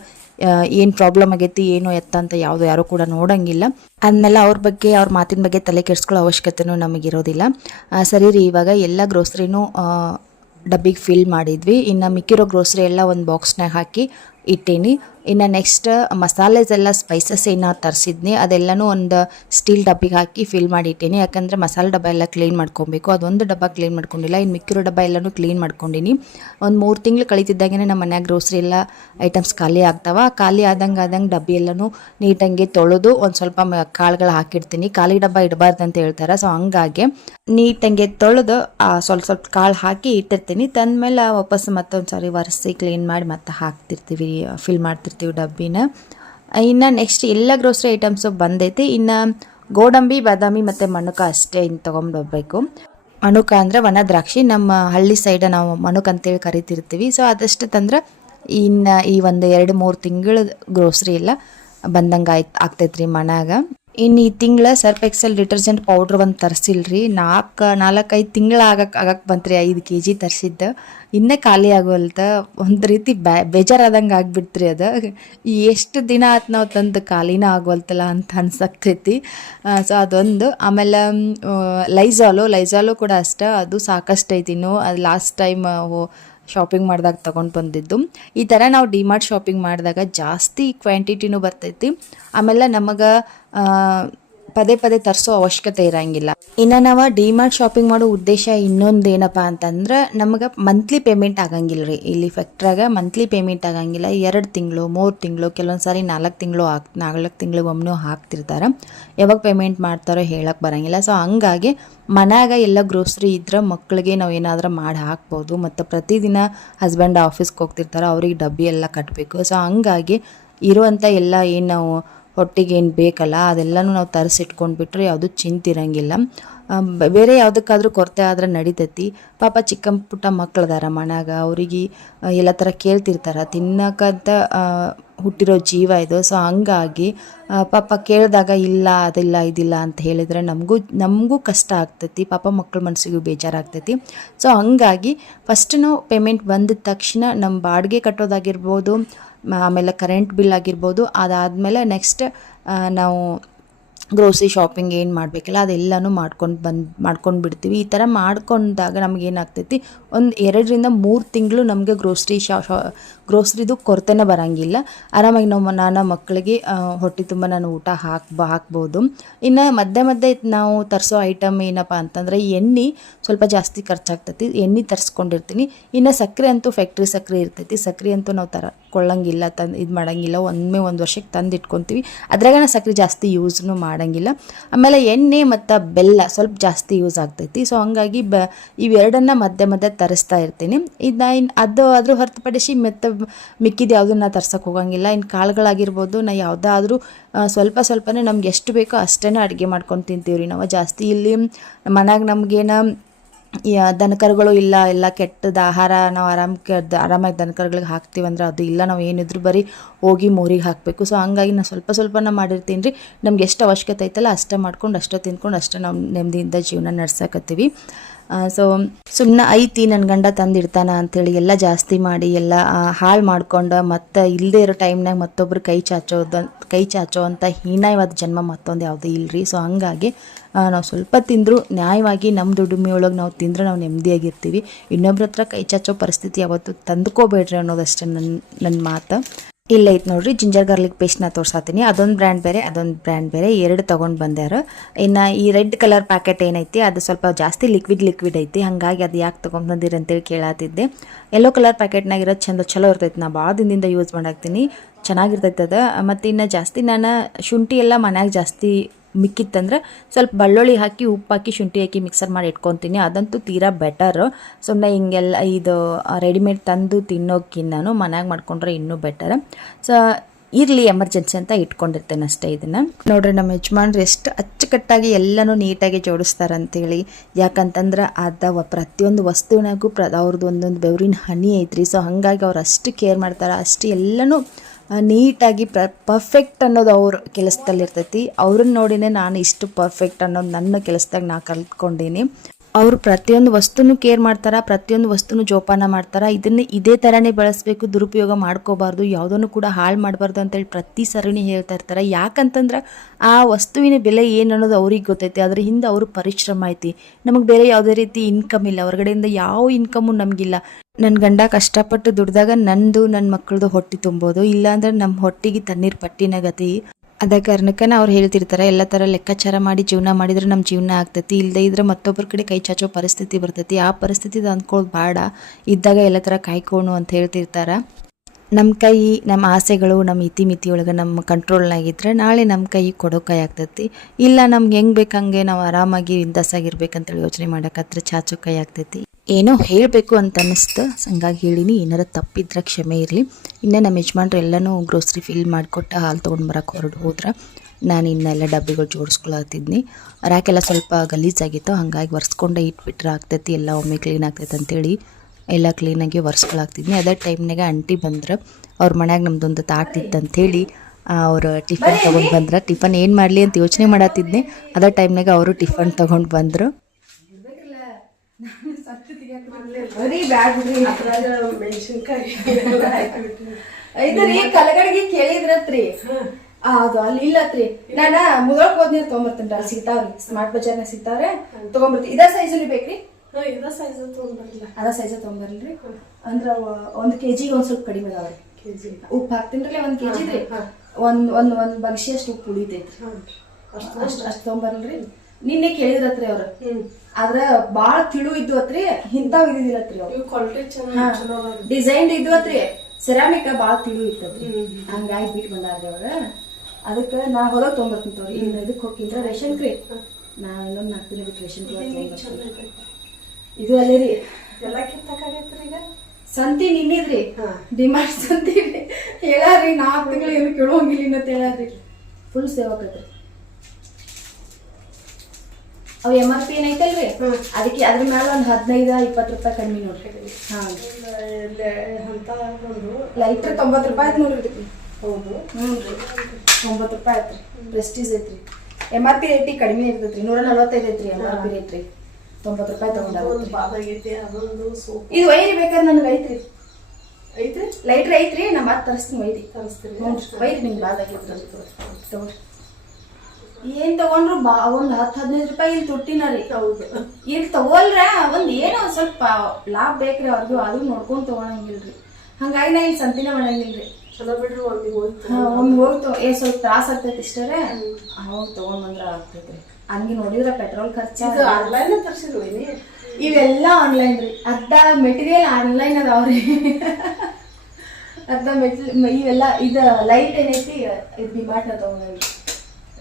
ಏನು ಪ್ರಾಬ್ಲಮ್ ಆಗೈತಿ ಏನು ಎತ್ತ ಅಂತ ಯಾರು ಕೂಡ ನೋಡೋಂಗಿಲ್ಲ. ಅಂದಮೇಲೆ ಅವ್ರ ಬಗ್ಗೆ ಅವ್ರ ಮಾತಿನ ಬಗ್ಗೆ ತಲೆ ಕೆಡಿಸ್ಕೊಳ್ಳೋ ಅವಶ್ಯಕತೆಯೂ ನಮಗಿರೋದಿಲ್ಲ. ಸರಿ ರೀ, ಇವಾಗ ಎಲ್ಲ ಗ್ರೋಸರಿನೂ ಡಬ್ಬಿಗೆ ಫಿಲ್ ಮಾಡಿದ್ವಿ. ಇನ್ನು ಮಿಕ್ಕಿರೋ ಗ್ರೋಸರಿ ಎಲ್ಲ ಒಂದು ಬಾಕ್ಸ್ನಾಗ ಹಾಕಿ ಇಟ್ಟೀನಿ. ಇನ್ನು ನೆಕ್ಸ್ಟ್ ಮಸಾಲೆಸ್ ಎಲ್ಲ ಸ್ಪೈಸಸ್ ಏನು ತರಿಸಿದ್ನಿ ಅದೆಲ್ಲನೂ ಒಂದು ಸ್ಟೀಲ್ ಡಬ್ಬಿಗೆ ಹಾಕಿ ಫಿಲ್ ಮಾಡಿ ಇಟ್ಟೀನಿ. ಯಾಕಂದರೆ ಮಸಾಲೆ ಡಬ್ಬ ಎಲ್ಲ ಕ್ಲೀನ್ ಮಾಡ್ಕೊಬೇಕು. ಅದೊಂದು ಡಬ್ಬ ಕ್ಲೀನ್ ಮಾಡ್ಕೊಂಡಿಲ್ಲ, ಇನ್ನು ಮಿಕ್ಕಿರೋ ಡಬ್ಬ ಎಲ್ಲನೂ ಕ್ಲೀನ್ ಮಾಡ್ಕೊಂಡಿನಿ. ಒಂದು 3 ತಿಂಗಳು ಕಳೀತಿದ್ದಾಗೇ ನಮ್ಮ ಮನ್ಯಾಗ ಗ್ರೋಸರಿ ಎಲ್ಲ ಐಟಮ್ಸ್ ಖಾಲಿ ಆಗ್ತಾವೆ. ಖಾಲಿ ಆದಂಗೆ ಡಬ್ಬಿ ಎಲ್ಲನೂ ನೀಟಾಗಿ ತೊಳೆದು ಒಂದು ಸ್ವಲ್ಪ ಕಾಳುಗಳು ಹಾಕಿಡ್ತೀನಿ. ಖಾಲಿ ಡಬ್ಬ ಇಡಬಾರ್ದು ಅಂತ ಹೇಳ್ತಾರೆ. ಸೊ ಹಂಗಾಗಿ ನೀಟಾಗಿ ತೊಳೆದು ಸ್ವಲ್ಪ ಕಾಳು ಹಾಕಿ ಇಟ್ಟಿರ್ತೀನಿ. ತಂದಮೇಲೆ ವಾಪಸ್ ಮತ್ತೊಂದು ಸಾರಿ ಒರೆಸಿ ಕ್ಲೀನ್ ಮಾಡಿ ಮತ್ತೆ ಹಾಕ್ತಿರ್ತೀವಿ, ಫಿಲ್ ಮಾಡ್ತಿರ್ತೀವಿ ಡಬ್ಬಿನ. ಇನ್ನು ನೆಕ್ಸ್ಟ್ ಎಲ್ಲ ಗ್ರೋಸರಿ ಐಟಮ್ಸು ಬಂದೈತಿ. ಇನ್ನು ಗೋಡಂಬಿ ಬಾದಾಮಿ ಮತ್ತು ಮಣುಕ ಅಷ್ಟೇ ಇನ್ನು ತೊಗೊಂಡು ಹೋಗ್ಬೇಕು. ಮಣುಕ ಅಂದರೆ ವನ ದ್ರಾಕ್ಷಿ, ನಮ್ಮ ಹಳ್ಳಿ ಸೈಡ ನಾವು ಮಣುಕ ಅಂತೇಳಿ ಕರಿತಿರ್ತೀವಿ. ಸೊ ಅದಷ್ಟು ತಂದ್ರೆ ಇನ್ನು ಈ ಒಂದು 2-3 ತಿಂಗಳ ಗ್ರೋಸರಿ ಎಲ್ಲ ಬಂದಂಗೆ ಆಗ್ತೈತ್ರಿ ಮನ್ಯಾಗ. ಇನ್ನು ಈ ತಿಂಗಳ ಸರ್ಫ್ ಎಕ್ಸೆಲ್ ಡಿಟರ್ಜೆಂಟ್ ಪೌಡ್ರ್ ಒಂದು ತರಿಸಿಲ್ರಿ. 4-5 ತಿಂಗಳು ಆಗಕ್ಕೆ ಬಂತ್ರಿ 5 kg ತರಿಸಿದ್ದು. ಇನ್ನೇ ಖಾಲಿ ಆಗೋಲ್ತ, ಒಂದು ರೀತಿ ಬೇಜಾರಾದಂಗೆ ಆಗ್ಬಿಡ್ತ್ರಿ ಅದು. ಎಷ್ಟು ದಿನ ಆಯ್ತು ನಾವು ತಂದು ಖಾಲಿನ ಆಗೋಲ್ತಲ್ಲ ಅಂತ ಅನ್ಸಕ್ತೈತಿ. ಸೊ ಅದೊಂದು. ಆಮೇಲೆ ಲೈಝಾಲು ಕೂಡ ಅಷ್ಟೇ, ಅದು ಸಾಕಷ್ಟು ಐತಿ. ಇನ್ನು ಅದು ಲಾಸ್ಟ್ ಟೈಮ್ ಶಾಪಿಂಗ್ ಮಾಡಿದಾಗ ತೊಗೊಂಡು ಬಂದಿದ್ದು. ಈ ಥರ ನಾವು ಡಿಮಾರ್ಟ್ ಶಾಪಿಂಗ್ ಮಾಡಿದಾಗ ಜಾಸ್ತಿ ಕ್ವಾಂಟಿಟಿನೂ ಬರ್ತೈತಿ. ಆಮೇಲೆ ನಮಗೆ ಪದೇ ತರಿಸೋ ಅವಶ್ಯಕತೆ ಇರೋಂಗಿಲ್ಲ. ಇನ್ನು ನಾವು ಡಿಮಾರ್ಟ್ ಶಾಪಿಂಗ್ ಮಾಡೋ ಉದ್ದೇಶ ಇನ್ನೊಂದು ಏನಪ್ಪ ಅಂತಂದ್ರೆ, ನಮಗೆ ಮಂತ್ಲಿ ಪೇಮೆಂಟ್ ಆಗಂಗಿಲ್ಲ ರೀ. ಇಲ್ಲಿ ಫ್ಯಾಕ್ಟ್ರಾಗ ಮಂತ್ಲಿ ಪೇಮೆಂಟ್ ಆಗಂಗಿಲ್ಲ. 2 ತಿಂಗಳು 3 ತಿಂಗಳು ಕೆಲವೊಂದು ಸಾರಿ 4 ತಿಂಗಳು 4 ತಿಂಗಳಿಗೊಮ್ಮೆ ಹಾಕ್ತಿರ್ತಾರೆ. ಯಾವಾಗ ಪೇಮೆಂಟ್ ಮಾಡ್ತಾರೋ ಹೇಳಕ್ಕೆ ಬರೋಂಗಿಲ್ಲ. ಸೊ ಹಂಗಾಗಿ ಮನ್ಯಾಗ ಎಲ್ಲ ಗ್ರೋಸರಿ ಇದ್ರೆ ಮಕ್ಕಳಿಗೆ ನಾವು ಏನಾದರೂ ಮಾಡಿ ಹಾಕ್ಬೋದು. ಮತ್ತು ಪ್ರತಿದಿನ ಹಸ್ಬೆಂಡ್ ಆಫೀಸ್ಗೆ ಹೋಗ್ತಿರ್ತಾರೆ, ಅವ್ರಿಗೆ ಡಬ್ಬಿ ಎಲ್ಲ ಕಟ್ಟಬೇಕು. ಸೊ ಹಂಗಾಗಿ ಇರುವಂಥ ಎಲ್ಲ ಏನು ನಾವು ಹೊಟ್ಟಿಗೆ ಏನು ಬೇಕಲ್ಲ ಅದೆಲ್ಲನೂ ನಾವು ತರಿಸಿಟ್ಕೊಂಡ್ಬಿಟ್ರೆ ಯಾವುದೂ ಚಿಂತಿರಂಗಿಲ್ಲ. ಬೇರೆ ಯಾವುದಕ್ಕಾದ್ರೂ ಕೊರತೆ ಆದರೆ ನಡಿತೈತಿ. ಪಾಪ ಚಿಕ್ಕ ಪುಟ್ಟ ಮಕ್ಕಳದಾರ ಮನ್ಯಾಗ, ಅವ್ರಿಗೆ ಎಲ್ಲ ಥರ ಕೇಳ್ತಿರ್ತಾರೆ, ತಿನ್ನಕ್ಕಂತ ಹುಟ್ಟಿರೋ ಜೀವ ಇದು. ಸೊ ಹಂಗಾಗಿ ಪಾಪ ಕೇಳಿದಾಗ ಇಲ್ಲ ಅದಿಲ್ಲ ಇದಿಲ್ಲ ಅಂತ ಹೇಳಿದರೆ ನಮಗೂ ಕಷ್ಟ ಆಗ್ತೈತಿ, ಪಾಪ ಮಕ್ಕಳ ಮನಸ್ಸಿಗೂ ಬೇಜಾರಾಗ್ತೈತಿ. ಸೊ ಹಂಗಾಗಿ ಫಸ್ಟ್ ನಾವು ಪೇಮೆಂಟ್ ಬಂದ ತಕ್ಷಣ ನಮ್ಮ ಬಾಡಿಗೆ ಕಟ್ಟೋದಾಗಿರ್ಬೋದು, ಆಮೇಲೆ ಕರೆಂಟ್ ಬಿಲ್ ಆಗಿರ್ಬೋದು, ಅದಾದಮೇಲೆ ನೆಕ್ಸ್ಟ್ ನಾವು ಗ್ರೋಸರಿ ಶಾಪಿಂಗ್ ಏನು ಮಾಡಬೇಕಲ್ಲ ಅದೆಲ್ಲನೂ ಮಾಡ್ಕೊಂಡು ಬಿಡ್ತೀವಿ. ಈ ಥರ ಮಾಡ್ಕೊಂಡಾಗ ನಮಗೇನಾಗ್ತೈತಿ, ಒಂದು 2-3 ತಿಂಗಳು ನಮಗೆ ಗ್ರೋಸರಿದು ಕೊರತೆನೇ ಬರೋಂಗಿಲ್ಲ. ಆರಾಮಾಗಿ ನಾನು ಮಕ್ಕಳಿಗೆ ಹೊಟ್ಟೆ ತುಂಬ ನಾನು ಊಟ ಹಾಕ್ಬೋದು. ಇನ್ನು ಮಧ್ಯೆ ನಾವು ತರಿಸೋ ಐಟಮ್ ಏನಪ್ಪ ಅಂತಂದರೆ ಎಣ್ಣೆ ಸ್ವಲ್ಪ ಜಾಸ್ತಿ ಖರ್ಚಾಗ್ತೈತಿ, ಎಣ್ಣೆ ತರಿಸ್ಕೊಂಡಿರ್ತೀನಿ. ಇನ್ನು ಸಕ್ಕರೆ ಅಂತೂ ಫ್ಯಾಕ್ಟ್ರಿ ಸಕ್ಕರೆ ಇರ್ತೈತಿ, ಸಕ್ಕರೆ ಅಂತೂ ನಾವು ಕೊಳ್ಳಂಗಿಲ್ಲ, ಇದು ಮಾಡೋಂಗಿಲ್ಲ. ಒಂದು ವರ್ಷಕ್ಕೆ ತಂದು ಇಟ್ಕೊತೀವಿ, ಅದ್ರಾಗ ನಾನು ಸಕ್ಕರೆ ಜಾಸ್ತಿ ಯೂಸ್ನು ಮಾಡೋಂಗಿಲ್ಲ. ಆಮೇಲೆ ಎಣ್ಣೆ ಮತ್ತು ಬೆಲ್ಲ ಸ್ವಲ್ಪ ಜಾಸ್ತಿ ಯೂಸ್ ಆಗ್ತೈತಿ. ಸೊ ಹಂಗಾಗಿ ಇವೆರಡನ್ನ ಮಧ್ಯೆ ತರಿಸ್ತಾ ಇರ್ತೀನಿ. ಅದು ಅದ್ರ ಹೊರತುಪಡಿಸಿ ಮಿಕ್ಕಿದ್ದು ಯಾವುದನ್ನ ತರ್ಸಕ್ಕೆ ಹೋಗಂಗಿಲ್ಲ. ಇನ್ನು ಕಾಳುಗಳಾಗಿರ್ಬೋದು, ಯಾವುದಾದ್ರೂ ಸ್ವಲ್ಪನೇ ನಮ್ಗೆ ಎಷ್ಟು ಬೇಕೋ ಅಷ್ಟೇ ಅಡುಗೆ ಮಾಡ್ಕೊಂಡು ತಿಂತೀವಿ ರೀ ನಾವು. ಜಾಸ್ತಿ ಇಲ್ಲಿ ಮನ್ಯಾಗ ನಮಗೇನು ದನಕರುಗಳು ಇಲ್ಲ, ಎಲ್ಲ ಕೆಟ್ಟದ ಆಹಾರ ನಾವು ಆರಾಮಾಗಿ ದನಕರುಗಳಿಗೆ ಹಾಕ್ತೀವಂದ್ರೆ ಅದು ಇಲ್ಲ. ನಾವು ಏನಿದ್ರು ಬರೀ ಹೋಗಿ ಮೋರಿಗೆ ಹಾಕಬೇಕು. ಸೊ ಹಂಗಾಗಿ ನಾನು ಸ್ವಲ್ಪನ ಮಾಡಿರ್ತೀನಿ ರೀ. ನಮ್ಗೆ ಎಷ್ಟು ಅವಶ್ಯಕತೆ ಐತಲ್ಲ ಅಷ್ಟೇ ಮಾಡ್ಕೊಂಡು ಅಷ್ಟೇ ತಿಂದ್ಕೊಂಡು ಅಷ್ಟೇ ನಾವು ನೆಮ್ಮದಿಯಿಂದ ಜೀವನ ನಡ್ಸಕತ್ತೀವಿ. ಸೊ ಸುಮ್ಮನೆ ಐತಿ ನನ್ನ ಗಂಡ ತಂದಿಡ್ತಾನ ಅಂಥೇಳಿ ಎಲ್ಲ ಜಾಸ್ತಿ ಮಾಡಿ ಎಲ್ಲ ಹಾಳು ಮಾಡ್ಕೊಂಡು ಮತ್ತು ಇಲ್ಲದೇ ಇರೋ ಟೈಮ್ನಾಗ ಮತ್ತೊಬ್ರು ಕೈ ಚಾಚೋ ಅಂತ ಹೀನಾಯವಾದ ಜನ್ಮ ಮತ್ತೊಂದು ಯಾವುದೂ ಇಲ್ಲರಿ. ಸೊ ಹಂಗಾಗಿ ನಾವು ಸ್ವಲ್ಪ ತಿಂದರೂ ನ್ಯಾಯವಾಗಿ ನಮ್ಮ ದುಡಿಮೆಯೊಳಗೆ ನಾವು ತಿಂದರೆ ನಾವು ನೆಮ್ಮದಿಯಾಗಿರ್ತೀವಿ. ಇನ್ನೊಬ್ರ ಹತ್ರ ಕೈ ಚಾಚೋ ಪರಿಸ್ಥಿತಿ ಯಾವತ್ತು ತಂದ್ಕೋಬೇಡ್ರಿ ಅನ್ನೋದಷ್ಟೇ ನನ್ನ ಮಾತು. ಇಲ್ಲ ಐತೆ ನೋಡ್ರಿ, ಜಿಂಜರ್ ಗಾರ್ಲಿಕ್ ಪೇಸ್ಟ್ನ ತೋರ್ಸಾತೀನಿ. ಅದೊಂದು ಬ್ರ್ಯಾಂಡ್ ಬೇರೆ ಎರಡು ತೊಗೊಂಡು ಬಂದ್ಯಾರ. ಇನ್ನು ಈ ರೆಡ್ ಕಲರ್ ಪ್ಯಾಕೆಟ್ ಏನೈತಿ ಅದು ಸ್ವಲ್ಪ ಜಾಸ್ತಿ ಲಿಕ್ವಿಡ್ ಐತಿ, ಹಾಗಾಗಿ ಅದು ಯಾಕೆ ತೊಗೊಂಡ್ಬಂದಿರಿ ಅಂತೇಳಿ ಕೇಳತ್ತಿದ್ದೆ. ಯೆಲ್ಲೋ ಕಲರ್ ಪ್ಯಾಕೆಟ್ನಾಗ ಇರೋದು ಚಲೋ ಇರ್ತೈತಿ. ನಾ ಭಾಳ ದಿನದಿಂದ ಯೂಸ್ ಮಾಡಾಕ್ತೀನಿ, ಚೆನ್ನಾಗಿರ್ತೈತೆ ಅದು. ಮತ್ತು ಇನ್ನು ಜಾಸ್ತಿ ನಾನು ಶುಂಠಿ ಎಲ್ಲ ಮನ್ಯಾಗ ಜಾಸ್ತಿ ಮಿಕ್ಕಿತ್ತಂದ್ರೆ ಸ್ವಲ್ಪ ಬೆಳ್ಳುಳ್ಳಿ ಹಾಕಿ ಉಪ್ಪು ಹಾಕಿ ಶುಂಠಿ ಹಾಕಿ ಮಿಕ್ಸರ್ ಮಾಡಿ ಇಟ್ಕೊತೀನಿ. ಅದಂತೂ ತೀರಾ ಬೆಟರು. ಸುಮ್ಮನೆ ಹಿಂಗೆಲ್ಲ ಇದು ರೆಡಿಮೇಡ್ ತಂದು ತಿನ್ನೋಕ್ಕಿಂತ ಮನ್ಯಾಗ ಮಾಡ್ಕೊಂಡ್ರೆ ಇನ್ನೂ ಬೆಟರ್. ಸೊ ಇರಲಿ ಎಮರ್ಜೆನ್ಸಿ ಅಂತ ಇಟ್ಕೊಂಡಿರ್ತೇನೆ ಅಷ್ಟೇ. ಇದನ್ನು ನೋಡ್ರಿ, ನಮ್ಮ ಯಜಮಾನ್ರು ಎಷ್ಟು ಅಚ್ಚುಕಟ್ಟಾಗಿ ಎಲ್ಲನೂ ನೀಟಾಗಿ ಜೋಡಿಸ್ತಾರಂತೇಳಿ. ಯಾಕಂತಂದ್ರೆ ಪ್ರತಿಯೊಂದು ವಸ್ತುವಿನಾಗೂ ಅವ್ರದ್ದು ಒಂದೊಂದು ಬೆವರಿನ ಹನಿ ಐತ್ರಿ. ಸೊ ಹಾಗಾಗಿ ಅವ್ರು ಅಷ್ಟು ಕೇರ್ ಮಾಡ್ತಾರೆ, ಅಷ್ಟು ಎಲ್ಲನೂ ನೀಟಾಗಿ ಪರ್ಫೆಕ್ಟ್ ಅನ್ನೋದು ಅವ್ರ ಕೆಲಸದಲ್ಲಿರ್ತೈತಿ. ಅವ್ರನ್ನ ನೋಡಿನೇ ನಾನು ಇಷ್ಟು ಪರ್ಫೆಕ್ಟ್ ಅನ್ನೋದು ನನ್ನ ಕೆಲಸದಾಗ ನಾ ಕಲ್ತ್ಕೊಂಡೀನಿ. ಅವರು ಪ್ರತಿಯೊಂದು ವಸ್ತುನೂ ಕೇರ್ ಮಾಡ್ತಾರೆ, ಪ್ರತಿಯೊಂದು ವಸ್ತುನೂ ಜೋಪಾನ ಮಾಡ್ತಾರೆ. ಇದನ್ನೇ ಇದೇ ಥರನೇ ಬಳಸಬೇಕು, ದುರುಪಯೋಗ ಮಾಡ್ಕೋಬಾರ್ದು, ಯಾವುದನ್ನು ಕೂಡ ಹಾಳು ಮಾಡಬಾರ್ದು ಅಂತೇಳಿ ಪ್ರತಿ ಸರಣಿ ಹೇಳ್ತಾ ಇರ್ತಾರೆ. ಯಾಕಂತಂದ್ರೆ ಆ ವಸ್ತುವಿನ ಬೆಲೆ ಏನು ಅನ್ನೋದು ಅವ್ರಿಗೆ ಗೊತ್ತೈತಿ, ಅದ್ರ ಹಿಂದೆ ಅವ್ರ ಪರಿಶ್ರಮ ಐತಿ. ನಮಗೆ ಬೇರೆ ಯಾವುದೇ ರೀತಿ ಇನ್ಕಮ್ ಇಲ್ಲ, ಹೊರಗಡೆಯಿಂದ ಯಾವ ಇನ್ಕಮು ನಮಗಿಲ್ಲ. ನನ್ನ ಗಂಡ ಕಷ್ಟಪಟ್ಟು ದುಡ್ದಾಗ ನನ್ನ ಮಕ್ಕಳದು ಹೊಟ್ಟೆ ತುಂಬೋದು, ಇಲ್ಲಾಂದ್ರೆ ನಮ್ಮ ಹೊಟ್ಟಿಗೆ ತಣ್ಣೀರು ಪಟ್ಟಿನ ಗತಿ. ಅದೇ ಕಾರಣಕ್ಕೆ ಅವ್ರು ಹೇಳ್ತಿರ್ತಾರೆ, ಎಲ್ಲ ಥರ ಲೆಕ್ಕಾಚಾರ ಮಾಡಿ ಜೀವನ ಮಾಡಿದ್ರೆ ನಮ್ಮ ಜೀವನ ಆಗ್ತೈತಿ, ಇಲ್ಲದೇ ಇದ್ರೆ ಮತ್ತೊಬ್ಬರ ಕಡೆ ಕೈ ಚಾಚೋ ಪರಿಸ್ಥಿತಿ ಬರ್ತೈತಿ. ಆ ಪರಿಸ್ಥಿತಿ ಅಂದ್ಕೊಳ್ಳೋದು ಬೇಡ, ಇದ್ದಾಗ ಎಲ್ಲ ಥರ ಕಾಯ್ಕೋಣು ಅಂತ ಹೇಳ್ತಿರ್ತಾರೆ. ನಮ್ಮ ಆಸೆಗಳು ನಮ್ಮ ಇತಿಮಿತಿ ಒಳಗೆ ನಮ್ಮ ಕಂಟ್ರೋಲ್ನಾಗಿದ್ದರೆ ನಾಳೆ ನಮ್ಮ ಕೈ ಕೊಡೋ ಕೈ ಆಗ್ತೈತಿ. ಇಲ್ಲ ನಮ್ಗೆ ಹೆಂಗೆ ಬೇಕಂಗೆ ನಾವು ಆರಾಮಾಗಿ ಇಂದಾಸಾಗಿರ್ಬೇಕಂತೇಳಿ ಯೋಚನೆ ಮಾಡೋಕ್ಕಾದ್ರೆ ಚಾಚೋ ಕೈ ಆಗ್ತೈತಿ. ಏನೋ ಹೇಳಬೇಕು ಅಂತ ಅನ್ನಿಸ್ತು, ಹಂಗಾಗಿ ಹೇಳಿನಿ. ಏನಾರ ತಪ್ಪಿದ್ರೆ ಕ್ಷಮೆ ಇರಲಿ. ಇನ್ನು ನಮ್ಮ ಯಜಮಾನ್ರು ಎಲ್ಲನೂ ಗ್ರೋಸರಿ ಫಿಲ್ ಮಾಡಿಕೊಟ್ಟು ಹಾಲು ತೊಗೊಂಡು ಬರೋಕೆ ಹೋದ್ರೆ ನಾನು ಇನ್ನೆಲ್ಲ ಡಬ್ಬಿಗಳು ಜೋಡಿಸ್ಕೊಳತ್ತಿದ್ನಿ. ರ್ಯಾಕೆಲ್ಲ ಸ್ವಲ್ಪ ಗಲೀಜಾಗಿತ್ತು, ಹಾಗಾಗಿ ಒರೆಸ್ಕೊಂಡೆ ಇಟ್ಬಿಟ್ರೆ ಆಗ್ತೈತಿ, ಎಲ್ಲ ಒಮ್ಮೆ ಕ್ಲೀನ್ ಆಗ್ತೈತೆ ಅಂತೇಳಿ ಎಲ್ಲ ಕ್ಲೀನಾಗಿ ಒರೆಸ್ಕೊಳಾಗ್ತಿದ್ನಿ. ಅದೇ ಟೈಮ್ನಾಗ ಆಂಟಿ ಬಂದ್ರೆ ಅವ್ರ ಮನ್ಯಾಗ ನಮ್ದೊಂದು ತಾಟಿತ್ತು ಅಂಥೇಳಿ ಅವರು ಟಿಫನ್ ತೊಗೊಂಡು ಬಂದ್ರೆ. ಟಿಫನ್ ಏನು ಮಾಡಲಿ ಅಂತ ಯೋಚನೆ ಮಾಡತ್ತಿದ್ನಿ, ಅದೇ ಟೈಮ್ನಾಗ ಅವರು ಟಿಫನ್ ತೊಗೊಂಡು ಬಂದರು. ಕಲಗಡಿಗೆ ಕೇಳಿದ್ರತ್ರಿ, ಅದು ಅಲ್ಲಿ ಇಲ್ಲತ್ರಿ. ನಾನ ಮುದೊಳಕ್ ಹೋದ್ನಿ ತೊಗೊಂಬರ್ತೇನ್ರಿ, ಅಲ್ಲಿ ಸಿಗ್ತಾವ್ರಿ, ಸ್ಮಾರ್ಟ್ ಬಜಾರ್ನಾಗ ಸಿಗ್ತಾವ್ರೆ, ತೊಗೊಂಬರ್ತೀನಿ. ಇದ ಸೈಜಲ್ಲಿ ಬೇಕ್ರಿ? ಅದ ಸೈಜ್ ತೊಗೊಂಬರ್ಲ್ರಿ. ಅಂದ್ರ 1 kg ಒಂದ್ ಸ್ವಲ್ಪ ಕಡಿಮೆ ಅದಾವ್ರಿ. ಉಪ್ಪು ಹಾಕ್ತೀನ್ರಿ 1 kg ರೀ. ಒಂದ್ ಬಗ್ಸಿ ಅಷ್ಟು ಉಪ್ಪು ಉಳಿತೈತ್ರಿ, ಅಷ್ಟ್ ತೊಗೊಂಬರ್ಲ್ರಿ. ನಿನ್ನೆ ಕೇಳಿದ್ರತ್ರಿ ಅವ್ರ, ಆದ್ರ ಬಾಳ ತಿಳು ಇದ್ವತ್ರಿ, ಇಂತಾವ್ ಇದಿಲ್ಲತ್ರಿ. ಡಿಸೈನ್ ಇದ್ವತ್ರಿ, ಸೆರಾಮಿಕ್ ಬಾಳ ತಿಳು ಇತ್ತತ್ರಿ, ಹಂಗಾಗಿ ಬಿಟ್ಟು ಬಂದಾರ್ರಿ ಅವ್ರ. ಅದಕ್ಕ ನಾ ಹೊರಗೆ ತೊಗೊಂಬರ್ತೀನಿ ತೋರಿ. ಇನ್ನು ಇದಕ್ಕೆ ಹೋಗಿಂದ್ರ ರೇಷನ್ ಕ್ರೀ, ನಾ ಇನ್ನೊಂದು 4 ದಿನ ಬಿಟ್ಟು ರೇಷನ್ ಕ್ರೀ. ಇದು ಅಲ್ಲೇ ರೀ ಎಲ್ಲ ಕಿತ್ತಾಕಾಗೈತ್ರಿ. ಈಗ ಸಂತಿ ನಿನ್ನಿದ್ರಿ, ಡಿಮಾಂಡ್ ಸಂತಿ ಹೇಳಾರಿ, 4 ತಿಂಗಳು ಏನು ಕೇಳೋಂಗಿಲ್ಲ ಇನ್ನತ್ ಹೇಳಾರಿ. Full save ಆಕೈತ್ರಿ. ಅವ್ MRP ಏನೈತಲ್ರಿ, ಅದಕ್ಕೆ ಅದ್ರ ಮೇಲೆ ಒಂದು 15-20 ರೂಪಾಯಿ ಕಡಿಮೆ ನೋಡ್ರಿ. ಲೈಟ್ರ್ 90 ರೂಪಾಯಿ ಆಯ್ತು ನೋಡ್ರಿ. ಹೌದು, 90 ರೂಪಾಯಿ ಆಯ್ತ್ರಿ. ಪ್ರೆಸ್ಟೀಜ್ ಐತ್ರಿ. MRP ರೇಟಿ ಕಡಿಮೆ ಇರ್ತೈತ್ರಿ, 145 ಐತ್ರಿ MRP ರೇಟ್ ರೀ. 90 ರೂಪಾಯಿ ತಗೊಂಡಾಗೈತಿ. ಇದು ವೈರಿ ಬೇಕಾದ್ರೆ ನನಗೆ ಐತ್ರಿ, ಲೈಟ್ರ್ ಐತ್ರಿ. ನಾ ಮತ್ತೆ ತರಿಸ್ತೀನಿ, ತರಿಸ್ತೀನಿ ವೈರಿ. ನಿಮ್ಗೆ ಬಾದಾಗೈತ್ರಿ ತಗೋರಿ. ಏನ್ ತಗೊಂಡ್ರು ಒಂದ್ 10-15 ರೂಪಾಯಿ ಇಲ್ಲಿ ತುಟ್ಟಿನ ರೀ. ಹೌದು, ಇಲ್ಲಿ ತಗೋಲ್ರ ಒಂದ್ ಏನೋ ಸ್ವಲ್ಪ ಲಾಭ ಬೇಕ್ರಿ ಅವ್ರಿಗೂ, ಅದು ನೋಡ್ಕೊಂಡ್ ತಗೊಳಂಗಿಲ್ರಿ. ಹಂಗಾಗಿ ನಾ ಇಲ್ಲಿ ಸಂತಿನ ಮಾಡಂಗಿಲ್ರಿ. ಚಲೋ ಬಿಡ್ರಿ, ಒಮ್ಮೆ ಹೋಗ್ತು ಸ್ವಲ್ಪ ತ್ರಾಸ ಆಗ್ತೈತಿ ಇಷ್ಟರೇ, ಅವಾಗ ತಗೊಂಡ್ ಬಂದ್ರ ಆಗ್ತೈತ್ರಿ. ಹಂಗೆ ನೋಡಿದ್ರ ಪೆಟ್ರೋಲ್ ಖರ್ಚು ಇವೆಲ್ಲ ಆನ್ಲೈನ್ ರೀ. ಅರ್ಧ ಮೆಟೀರಿಯಲ್ ಆನ್ಲೈನ್ ಅದಾವ್ರಿ, ಅರ್ಧ ಮೆಟೀರಿಯಲ್ ಇವೆಲ್ಲ. ಇದು ಲೈಟ್ ಏನೈತಿ, ಇದು ಡಿಮಾರ್ಟ್ ತಗೊಂಡ್ರಿ.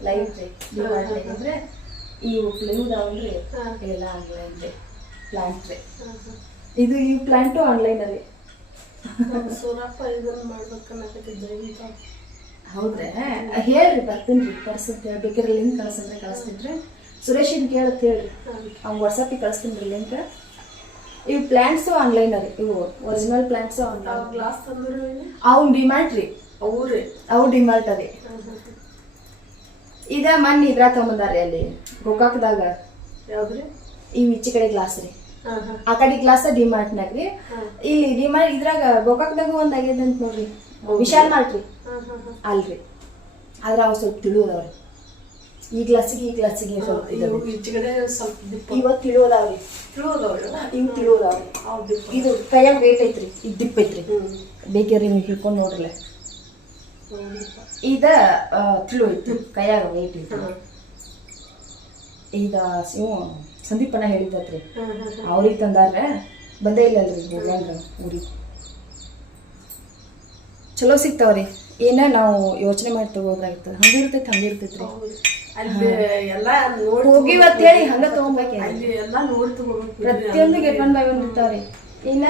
ಲೈಟ್ ರೀ ಡಿಮಾರ್ಟ್ ಅಂದ್ರೆ ಇವು ಇದಾವಲ್ರಿ, ಇವೆಲ್ಲ ಆನ್ಲೈನ್ ರೀ. ಪ್ಲಾಂಟ್ ರೀ, ಇದು ಈ ಪ್ಲಾಂಟು ಆನ್ಲೈನ್ ರೀ. ಹೌದ್ರಿ, ಹೇಳ್ರಿ ಬರ್ತೀನಿ ರೀ. ಕಳ್ಸಿದ್ರಿ ಬೇಕಿದ್ರೆ ಲಿಂಕ್ ಕಳ್ಸಂದ್ರೆ ಕಳಿಸ್ತೀನಿ. ಸುರೇಶನ್ ಕೇಳತ್ ಹೇಳ್ರಿ, ಅವ್ನು ವಾಟ್ಸಪ್ಪಿಗೆ ಕಳಿಸ್ತೀನಿ ರೀ ಲಿಂಕ್. ಇವು ಪ್ಲಾಂಟ್ಸು ಆನ್ಲೈನ್ ರೀ, ಇವು ಒರಿಜಿನಲ್ ಪ್ಲಾಂಟ್ಸು ಆನ್ಲೈನ್. ಗ್ಲಾಸ್ ಅವ್ನು ಡಿಮಾರ್ಟ್ ರೀ, ಅವು ಡಿಮಾರ್ಟ್ ರೀ. ಇದ ಮಣ್ಣು ಇದ್ರ ತಗೊಂಬಂದಾರಿ ಅಲ್ಲಿ ಗೋಕಾಕ್ದಾಗ. ಯಾವ್ದ್ರಿ? ಈ ಈಚೆ ಕಡೆ ಗ್ಲಾಸ್ ರೀ, ಆ ಕಡೆ ಗ್ಲಾಸ್ ಡಿಮಾರ್ಟ್ನಾಗ ರೀ. ಇಲ್ಲಿ ಡಿಮಾರ್ಟ್ ಇದ್ರಾಗ ಗೋಕಾಕ್ದಾಗ ಒಂದ್ ಆಗ್ಯದ ಅಂತ ನೋಡ್ರಿ, ವಿಶಾಲ್ ಮಾರ್ಟ್ ರೀ ಅಲ್ರಿ. ಆದ್ರ ಅವ್ ಸ್ವಲ್ಪ ತಿಳಿದವ್ರಿ. ಈ ಗ್ಲಾಸಿಗೆ ಸ್ವಲ್ಪ ಇವು ಈಚೆಗಡೆ ಸ್ವಲ್ಪ ದಿಪ್ಪ ಇವತ್ತು ತಿಳಿಯೋದಾವ್ರಿ ತಿಳೋದವಳು ಇವು ತಿಳಿಯೋದಾವ್ರಿ ಇದು ಕೈಯಾಗ ವೇಟ್ ಐತ್ರಿ ಇದು ದಿಪ್ಪ ಐತ್ರಿ ಬೇಕಿರಿ ನೀವು ಹಿಡ್ಕೊಂಡು ನೋಡ್ರಲ್ಲ ಇದ ತಿಳು ಐತಿ ಕೈಯಾಗ ವೇಟ್ ಐತಿ ಈಗ ಇವು ಸಂದೀಪನ ಹೇಳಿದ್ದತ್ರಿ ಅವ್ರಿಗೆ ತಂದಾರ ಬಂದೇ ಇಲ್ಲಲ್ರಿ ಹೋಗ್ಯಾಂಗ ಊರಿಗೆ ಚಲೋ ಸಿಗ್ತಾವ್ರಿ ಏನ ನಾವು ಯೋಚನೆ ಮಾಡಿ ತಗೋದ್ರಾಗಿರ್ತದೆ ಹಂಗಿರ್ತೈತ್ರಿ ಅಲ್ಲಿ ಎಲ್ಲಾ ನೋಡಿ ಹೋಗಿವತ್ ಹೇಳಿ ಹಂಗ ತಗೊಂಡ್ಬೇಕಿ ಅಲ್ಲಿ ಎಲ್ಲಾ ನೋಡಿ ತಗೋಬೇಕು ಪ್ರತಿಯೊಂದು ಗೆಟ್ ಒನ್ ಬೈ ಒನ್ ಇರ್ತಾವ್ರಿ ಇನ್ನ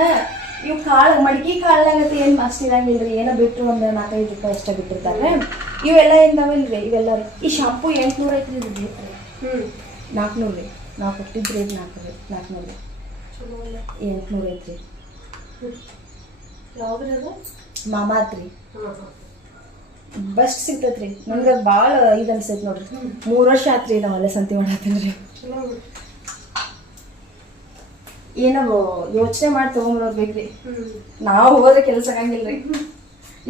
ಇವ್ ಕಾಳು ಮಡಿಕೆ ಕಾಳಾಗತ್ತೆ ಏನ್ ಮಸ್ತ್ ಇರಂಗಿಲ್ರಿ ಏನೋ ಬಿಟ್ರು ಒಂದ್ 4-5 ರೂಪಾಯಿ ಅಷ್ಟ ಬಿಟ್ಟಿರ್ತಾರೆ ಇವೆಲ್ಲ ಏನ್ದಾವಲ್ರಿ ಇವೆಲ್ಲ ರೀ ಈ ಶಾಂಪೂ 800 ಐತ್ರಿ ಇದು ಬೇಕ್ರಿ 400 ರೀ ನಾವು ಕೊಟ್ಟಿದ್ರಿ 400 800 ಐತ್ರಿ ಯಾವ್ದ್ರಿ ಅದು ಮಾಮಾತ್ರಿ ಬೆಸ್ಟ್ ಸಿಗ್ತೈತ್ರಿ ನನ್ಗೆ ಅದು ಭಾಳ ಇದು ಅನ್ಸೈತಿ ನೋಡ್ರಿ 3 ವರ್ಷ ಆತ್ರಿ ನಾವೆಲ್ಲ ಸಂತಿ ಮಾಡತ್ತೀನ್ರಿ ಏನೋ ಯೋಚನೆ ಮಾಡಿ ತಗೊಂಬರ್ಬೇಕ್ರಿ ನಾವು ಹೋದ್ರೆ ಕೆಲಸ ಆಗಂಗಿಲ್ರಿ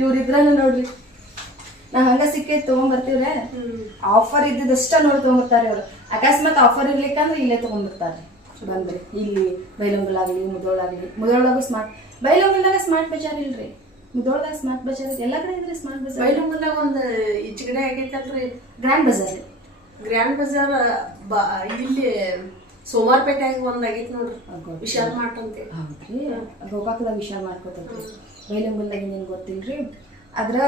ಇವ್ರಿದ್ರಲ್ಲ ನೋಡ್ರಿ ನಾವ್ ಹಂಗ ಸಿಕ್ಕೈತಿ ತಗೊಂಬರ್ತೀವ್ರೆ ಆಫರ್ ಇದ್ದದಷ್ಟ ನೋಡಿ ತಗೊಂಬರ್ತಾರೆ ಅವ್ರು ಅಕಸ್ಮಾತ್ ಆಫರ್ ಇರ್ಲಿಕ್ಕಂದ್ರೆ ಇಲ್ಲೇ ತಗೊಂಡ್ಬರ್ತಾರ್ರಿ ಬಂದ್ರಿ ಇಲ್ಲಿ ಬೈಲೊಂಗಲಾಗ್ಲಿ ಮುದೋಳಾಗು ಸ್ಮಾರ್ಟ್ ಬೈಲೊಂಗಲ್ದಾಗ ಸ್ಮಾರ್ಟ್ ಬಜಾರ್ ಇಲ್ರಿ ಮುದೋಳದಾಗ ಸ್ಮಾರ್ಟ್ ಬಜಾರ್ ಎಲ್ಲ ಕಡೆ ಇದ್ರಿ ಸ್ಮಾರ್ಟ್ ಬಜಾರ್ ಬೈಲಹೊಂಗಲದಾಗ ಒಂದು ಈಚೆಗಡೆ ಆಗೈತಲ್ರಿ ಗ್ರ್ಯಾಂಡ್ ಬಜಾರ್ ಇಲ್ಲಿ ಸೋಮಾರ್ಪೇಟೆಯಾಗ ಒಂದ್ ಆಗೈತಿ ನೋಡ್ರಿ ವಿಶಾಲ್ ಮಾರ್ಟ್ ಅಂತ ಹೌದ್ರಿ ಗೋಕಾಕದಾಗ ವಿಶಾಲ್ ಮಾಡ್ಕೋತೈತ್ರಿ ಬೈಲಂಗಲ್ದಾಗ ಏನ್ ಗೊತ್ತಿಲ್ರಿ ಅದ್ರ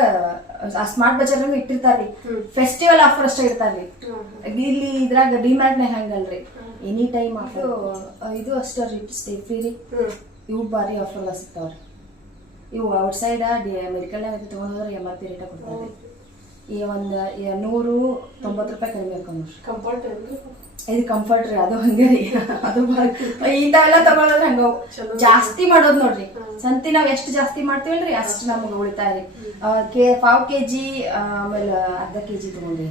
ಆ ಸ್ಮಾರ್ಟ್ ಬಜಾರ್ ಇಟ್ಟಿರ್ತಾರ್ರಿ ಫೆಸ್ಟಿವಲ್ ಆಫರ್ ಅಷ್ಟೇ ಇರ್ತಾರ್ರಿ ಇಲ್ಲಿ ಇದ್ರಾಗ ಡಿಮಾರ್ಟ್ನಾಗ ಹಂಗಲ್ರಿ ಎನಿ ಟೈಮ್ ಆಫರ್ ಇದು ಅಷ್ಟ ರೀ ಸ್ಟೇ ಫ್ರೀ ರೀ ಇವು ಭಾರಿ ಆಫರ್ ಎಲ್ಲ ಸಿಗ್ತಾವ್ರಿ ಇವು ಔಟ್ ಸೈಡ್ ಮೆಡಿಕಲ್ನಾಗ ತಗೊಂಡೋದ್ರೆ MRP ರೇಟ ಕೊಡ್ತಾರೆ ಈ ಒಂದು 190 ರೂಪಾಯಿ ಕಡಿಮೆ ಹಾಕೊಂಡ್ರಿ ಕಂಫರ್ಟ್ ಇದು ಕಂಫರ್ಟ್ ರೀ ಅದು ಹಂಗೆ ರೀ ಅದು ಇಂಥವೆಲ್ಲ ತಗೊಳೋದ್ರೆ ಹಂಗ ಜಾಸ್ತಿ ಮಾಡೋದ್ ನೋಡ್ರಿ ಸಂತಿ ನಾವ್ ಎಷ್ಟು ಜಾಸ್ತಿ ಮಾಡ್ತೀವಲ್ರಿ ಅಷ್ಟು ನಮ್ಗೆ ಉಳಿತಾಯ ರೀ 5 kg ಆಮೇಲೆ ಅರ್ಧ kg ತಗೊಂಡ್ರಿ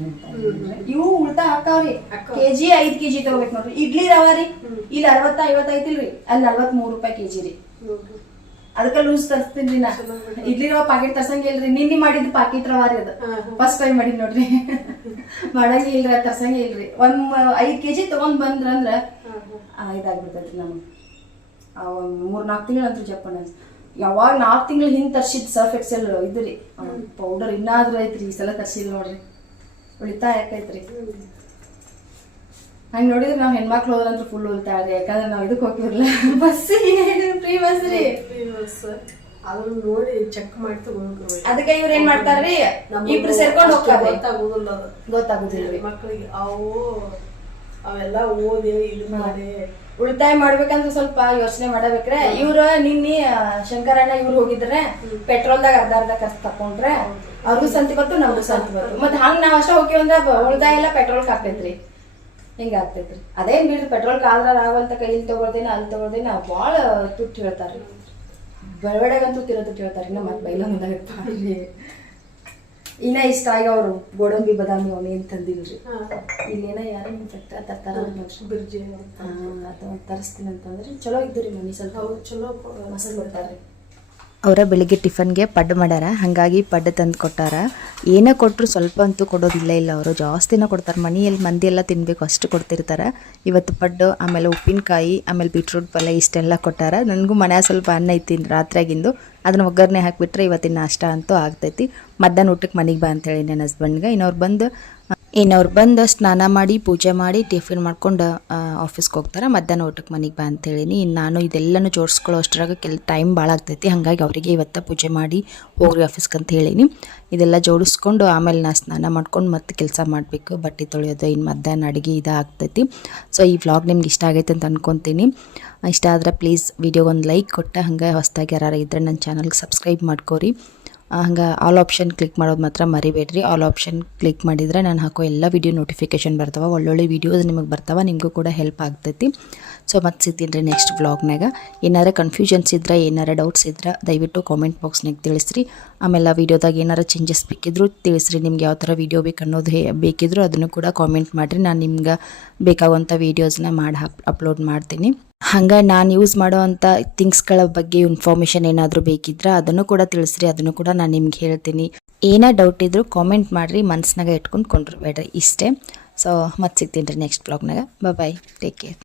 ಇವು ಉಳಿತಾಯ ಹಾಕಾವ್ರಿ ಕೆಜಿ 5 kg ತಗೋಬೇಕು ನೋಡ್ರಿ ಇಡ್ಲಿ ರವಾ ರೀ ಇಲ್ಲಿ 60-50 ಐತಿಲ್ರಿ ಅಲ್ಲಿ 43 ರೂಪಾಯಿ kg ರೀ ಅದಕ್ಕ ಲೂಸ್ ತರಿಸ್ತೀನಿ ನಾ ಇಡ್ಲಿ ರವಾ ಪಾಕೆಟ್ ತರ್ಸಂಗಿಲ್ರಿ ನಿನ್ನೆ ಮಾಡಿದ್ ಪಾಕೆಟ್ ರವಾ ರೀ ಅದು ಫಸ್ಟ್ ಟೈಮ್ ಮಾಡಿ ನೋಡ್ರಿ ಮಾಡಂಗ ಇಲ್ರಿ ತರ್ಸಂಗ ಇಲ್ರಿ 5 kg ತಗೊಂಡ್ ಬಂದ್ರಂದ್ರ ಇದಾಗ್ಬಿಡ್ತೈತ್ರಿ ನಮ್ಗೆ 3-4 ತಿಂಗಳ ಅಂತೂ ಜಪ್ಪಣ್ಣ ಯಾವಾಗ 4 ತಿಂಗಳ ಹಿಂದ್ ತರ್ಸಿದ್ ಸರ್ಫ್ ಎಕ್ಸೆಲ್ ಇದ್ರಿ ಪೌಡರ್ ಇನ್ನಾದ್ರೂ ಐತ್ರಿ ಈ ಸಲ ತರ್ಸಿದ್ ನೋಡ್ರಿ ಉಳಿತಾಯ ಯಾಕೈತ್ರಿ ಹಂಗ ನೋಡಿದ್ರೆ ನಾವ್ ಹೆಣ್ಮಕ್ಳು ಹೋದ್ರಂತ್ರ ಫುಲ್ ಉಳಿತಾಯ ಯಾಕಂದ್ರೆ ನಾವ್ ಇದಕ್ ಹೋಗಿರ್ಲ ಬಸ್ಸಿಗೆ ಫ್ರೀ ಬಸ್ ರೀ ಅದನ್ನ ನೋಡಿ ಚೆಕ್ ಮಾಡಿ ತಗೊಂಡ್ರು ಅದಕ್ಕೆ ಇವ್ರ ಏನ್ ಮಾಡ್ತಾರ್ರಿ ಇಬ್ರು ಸೇರ್ಕೊಂಡ್ ಹೋಗ್ತಾರ್ರಿ ಗೊತ್ತಾಗುದಿಲ್ಲ ಮಕ್ಕಳಿಗೆ ಅವೆಲ್ಲ ಓದಿ ಇದು ಮಾಡಿ ಉಳಿತಾಯ ಮಾಡ್ಬೇಕಂದ್ರೆ ಸ್ವಲ್ಪ ಯೋಚನೆ ಮಾಡಬೇಕ್ರೆ ಇವ್ರ ನಿನ್ನೆ ಶಂಕರಣ್ಣ ಇವ್ರು ಹೋಗಿದ್ರೆ ಪೆಟ್ರೋಲ್ದಾಗ ಅರ್ಧ ಖರ್ಚು ತಕೊಂಡ್ರೆ ಅವ್ರಿಗೂ ಸಂತಿ ಬಂತು ನಮಗೂ ಸಂತಿ ಬಂತು ಮತ್ ಹಂಗ ನಾವ್ ಅಷ್ಟ ಹೋಗಿವಂದ್ರ ಉಳಿತಾಯ ಎಲ್ಲ ಪೆಟ್ರೋಲ್ ಹಾಕ್ತೈತ್ರಿ ಹಿಂಗ ಆಗ್ತೈತ್ರಿ ಅದೇನ್ ಬಿಡ್ರಿ ಪೆಟ್ರೋಲ್ ಕಾದ್ರ ಆಗಂತ ಕೈಲಿ ತಗೊಳ್ದೇನ ಅಲ್ಲಿ ತಗೊಳ್ದೇನ ಬಾಳ ತುಟ್ಟಿ ಹೇಳ್ತಾರ್ರಿ ಬೆಳವಡೆಗಂತೂ ತಿರೋದು ಹೇಳ್ತಾರಿ ನಮ್ಮ ಮತ್ ಬೈಲ ಮುಂದಾಗ ಇನ್ನ ಇಷ್ಟ ಆಗಿ ಅವ್ರು ಗೋಡಂಬಿ ಬದಾಮಿ ಅವನೇನ್ ತಂದಿಲ್ರಿ ಇಲ್ಲೇನ ಯಾರ ತರ್ತಾರ ಬಿರ್ಜಿ ಅಥವಾ ತರಿಸ್ತೀನಿ ಅಂತಂದ್ರೆ ಚಲೋ ಇದ್ರಿ ಮನಿ ಸ್ವಲ್ಪ ಚಲೋ ಮಸಾಲೆ ಕೊಡ್ತಾರ್ರಿ ಅವರ ಬೆಳಿಗ್ಗೆ ಟಿಫನ್ಗೆ ಪಡ್ಡು ಮಾಡ್ಯಾರ ಹಾಗಾಗಿ ಪಡ್ಡು ತಂದು ಕೊಟ್ಟಾರ ಏನೇ ಕೊಟ್ಟರು ಸ್ವಲ್ಪ ಅಂತೂ ಕೊಡೋದಿಲ್ಲ ಇಲ್ಲ ಅವರು ಜಾಸ್ತಿನ ಕೊಡ್ತಾರೆ ಮನೆಯಲ್ಲಿ ಮಂದಿ ಎಲ್ಲ ತಿನ್ನಬೇಕು ಅಷ್ಟು ಕೊಡ್ತಿರ್ತಾರೆ ಇವತ್ತು ಪಡ್ಡು ಆಮೇಲೆ ಉಪ್ಪಿನಕಾಯಿ ಆಮೇಲೆ ಬೀಟ್ರೂಟ್ ಪಲ್ಯ ಇಷ್ಟೆಲ್ಲ ಕೊಟ್ಟಾರ ನನಗೂ ಮನ್ಯಾಗ ಸ್ವಲ್ಪ ಅನ್ನ ಐತಿ ರಾತ್ರಿಯಾಗಿಂದು ಅದನ್ನ ಒಗ್ಗರಣೆ ಹಾಕಿಬಿಟ್ರೆ ಇವತ್ತಿನ ನಾಷ್ಟ ಅಂತೂ ಆಗ್ತೈತಿ ಮಧ್ಯಾಹ್ನ ಊಟಕ್ಕೆ ಮನೆಗೆ ಬಾ ಅಂತೇಳಿ ನನ್ನ ಹಸ್ಬೆಂಡ್ಗೆ ಇನ್ನವ್ರು ಬಂದು ಸ್ನಾನ ಮಾಡಿ ಪೂಜೆ ಮಾಡಿ ಟಿಫಿನ್ ಮಾಡ್ಕೊಂಡು ಆಫೀಸ್ಗೆ ಹೋಗ್ತಾರೆ ಮಧ್ಯಾಹ್ನ ಊಟಕ್ಕೆ ಮನೆಗೆ ಬಾ ಅಂತೇಳಿನಿ ಇನ್ನು ನಾನು ಇದೆಲ್ಲನೂ ಜೋಡಿಸ್ಕೊಳ್ಳೋ ಅಷ್ಟರಾಗ ಟೈಮ್ ಭಾಳ ಆಗ್ತೈತಿ ಹಾಗಾಗಿ ಅವರಿಗೆ ಇವತ್ತು ಪೂಜೆ ಮಾಡಿ ಹೋಗ್ರಿ ಆಫೀಸ್ಗೆ ಅಂತ ಹೇಳಿನಿ ಇದೆಲ್ಲ ಜೋಡಿಸ್ಕೊಂಡು ಆಮೇಲೆ ನಾ ಸ್ನಾನ ಮಾಡ್ಕೊಂಡು ಮತ್ತೆ ಕೆಲಸ ಮಾಡಬೇಕು ಬಟ್ಟೆ ತೊಳೆಯೋದು ಇನ್ನು ಮಧ್ಯಾಹ್ನ ಅಡುಗೆ ಆಗ್ತೈತಿ ಸೊ ಈ ವ್ಲಾಗ್ ನಿಮ್ಗೆ ಇಷ್ಟ ಆಗೈತೆ ಅಂತ ಅನ್ಕೊತೀನಿ ಇಷ್ಟ ಆದರೆ ಪ್ಲೀಸ್ ವಿಡಿಯೋಗೊಂದು ಲೈಕ್ ಕೊಟ್ಟು ಹಂಗೆ ಹೊಸದಾಗಿ ಯಾರು ಇದ್ದರೆ ನನ್ನ ಚಾನಲ್ಗೆ ಸಬ್ಸ್ಕ್ರೈಬ್ ಮಾಡ್ಕೋರಿ ಹಂಗೆ ಆಲ್ ಆಪ್ಷನ್ ಕ್ಲಿಕ್ ಮಾಡೋದು ಮಾತ್ರ ಮರಿಬೇಡ್ರಿ ಆಲ್ ಆಪ್ಷನ್ ಕ್ಲಿಕ್ ಮಾಡಿದರೆ ನಾನು ಹಾಕೋ ಎಲ್ಲ ವೀಡಿಯೋ ನೋಟಿಫಿಕೇಷನ್ ಬರ್ತಾವೆ ಒಳ್ಳೊಳ್ಳೆ ವೀಡಿಯೋಸ್ ನಿಮಗೆ ಬರ್ತಾವೆ ನಿಮಗೂ ಕೂಡ ಹೆಲ್ಪ್ ಆಗ್ತೈತಿ ಸೊ ಮತ್ತೆ ಸಿಗ್ತೀನಿ ರೀ ನೆಕ್ಸ್ಟ್ ವ್ಲಾಗ್ನಾಗ ಏನಾರ ಕನ್ಫ್ಯೂಷನ್ಸ್ ಇದ್ರೆ ಏನಾರ ಡೌಟ್ಸ್ ಇದ್ರೆ ದಯವಿಟ್ಟು ಕಾಮೆಂಟ್ ಬಾಕ್ಸ್ನಾಗ ತಿಳಿಸ್ರಿ ಆಮೇಲೆ ವೀಡಿಯೋದಾಗ ಏನಾರ ಚೇಂಜಸ್ ಬೇಕಿದ್ರು ತಿಳಿಸ್ರಿ ನಿಮ್ಗೆ ಯಾವ ಥರ ವೀಡಿಯೋ ಬೇಕು ಅನ್ನೋದು ಬೇಕಿದ್ರು ಅದನ್ನು ಕೂಡ ಕಾಮೆಂಟ್ ಮಾಡಿರಿ ನಾನು ನಿಮ್ಗೆ ಬೇಕಾಗುವಂಥ ವೀಡಿಯೋಸ್ನ ಮಾಡಿ ಅಪ್ಲೋಡ್ ಮಾಡ್ತೀನಿ ಹಂಗೆ ನಾನು ಯೂಸ್ ಮಾಡೋವಂಥ ಥಿಂಗ್ಸ್ಗಳ ಬಗ್ಗೆ ಇನ್ಫಾರ್ಮೇಷನ್ ಏನಾದರೂ ಬೇಕಿದ್ರೆ ಅದನ್ನು ಕೂಡ ತಿಳಿಸ್ರಿ ಅದನ್ನು ಕೂಡ ನಾನು ನಿಮ್ಗೆ ಹೇಳ್ತೀನಿ ಏನೇ ಡೌಟ್ ಇದ್ದರೂ ಕಾಮೆಂಟ್ ಮಾಡಿರಿ ಮನಸ್ಸಿನಾಗ ಇಟ್ಕೊಂಡು ಕೊಂಡಿರ್ಬೇಡ್ರಿ ಇಷ್ಟೇ ಸೊ ಮತ್ತೆ ಸಿಗ್ತೀನಿ ರೀ ನೆಕ್ಸ್ಟ್ ಬ್ಲಾಗ್ನಾಗ ಬಾಯ್ ಟೇಕ್ ಕೇರ್.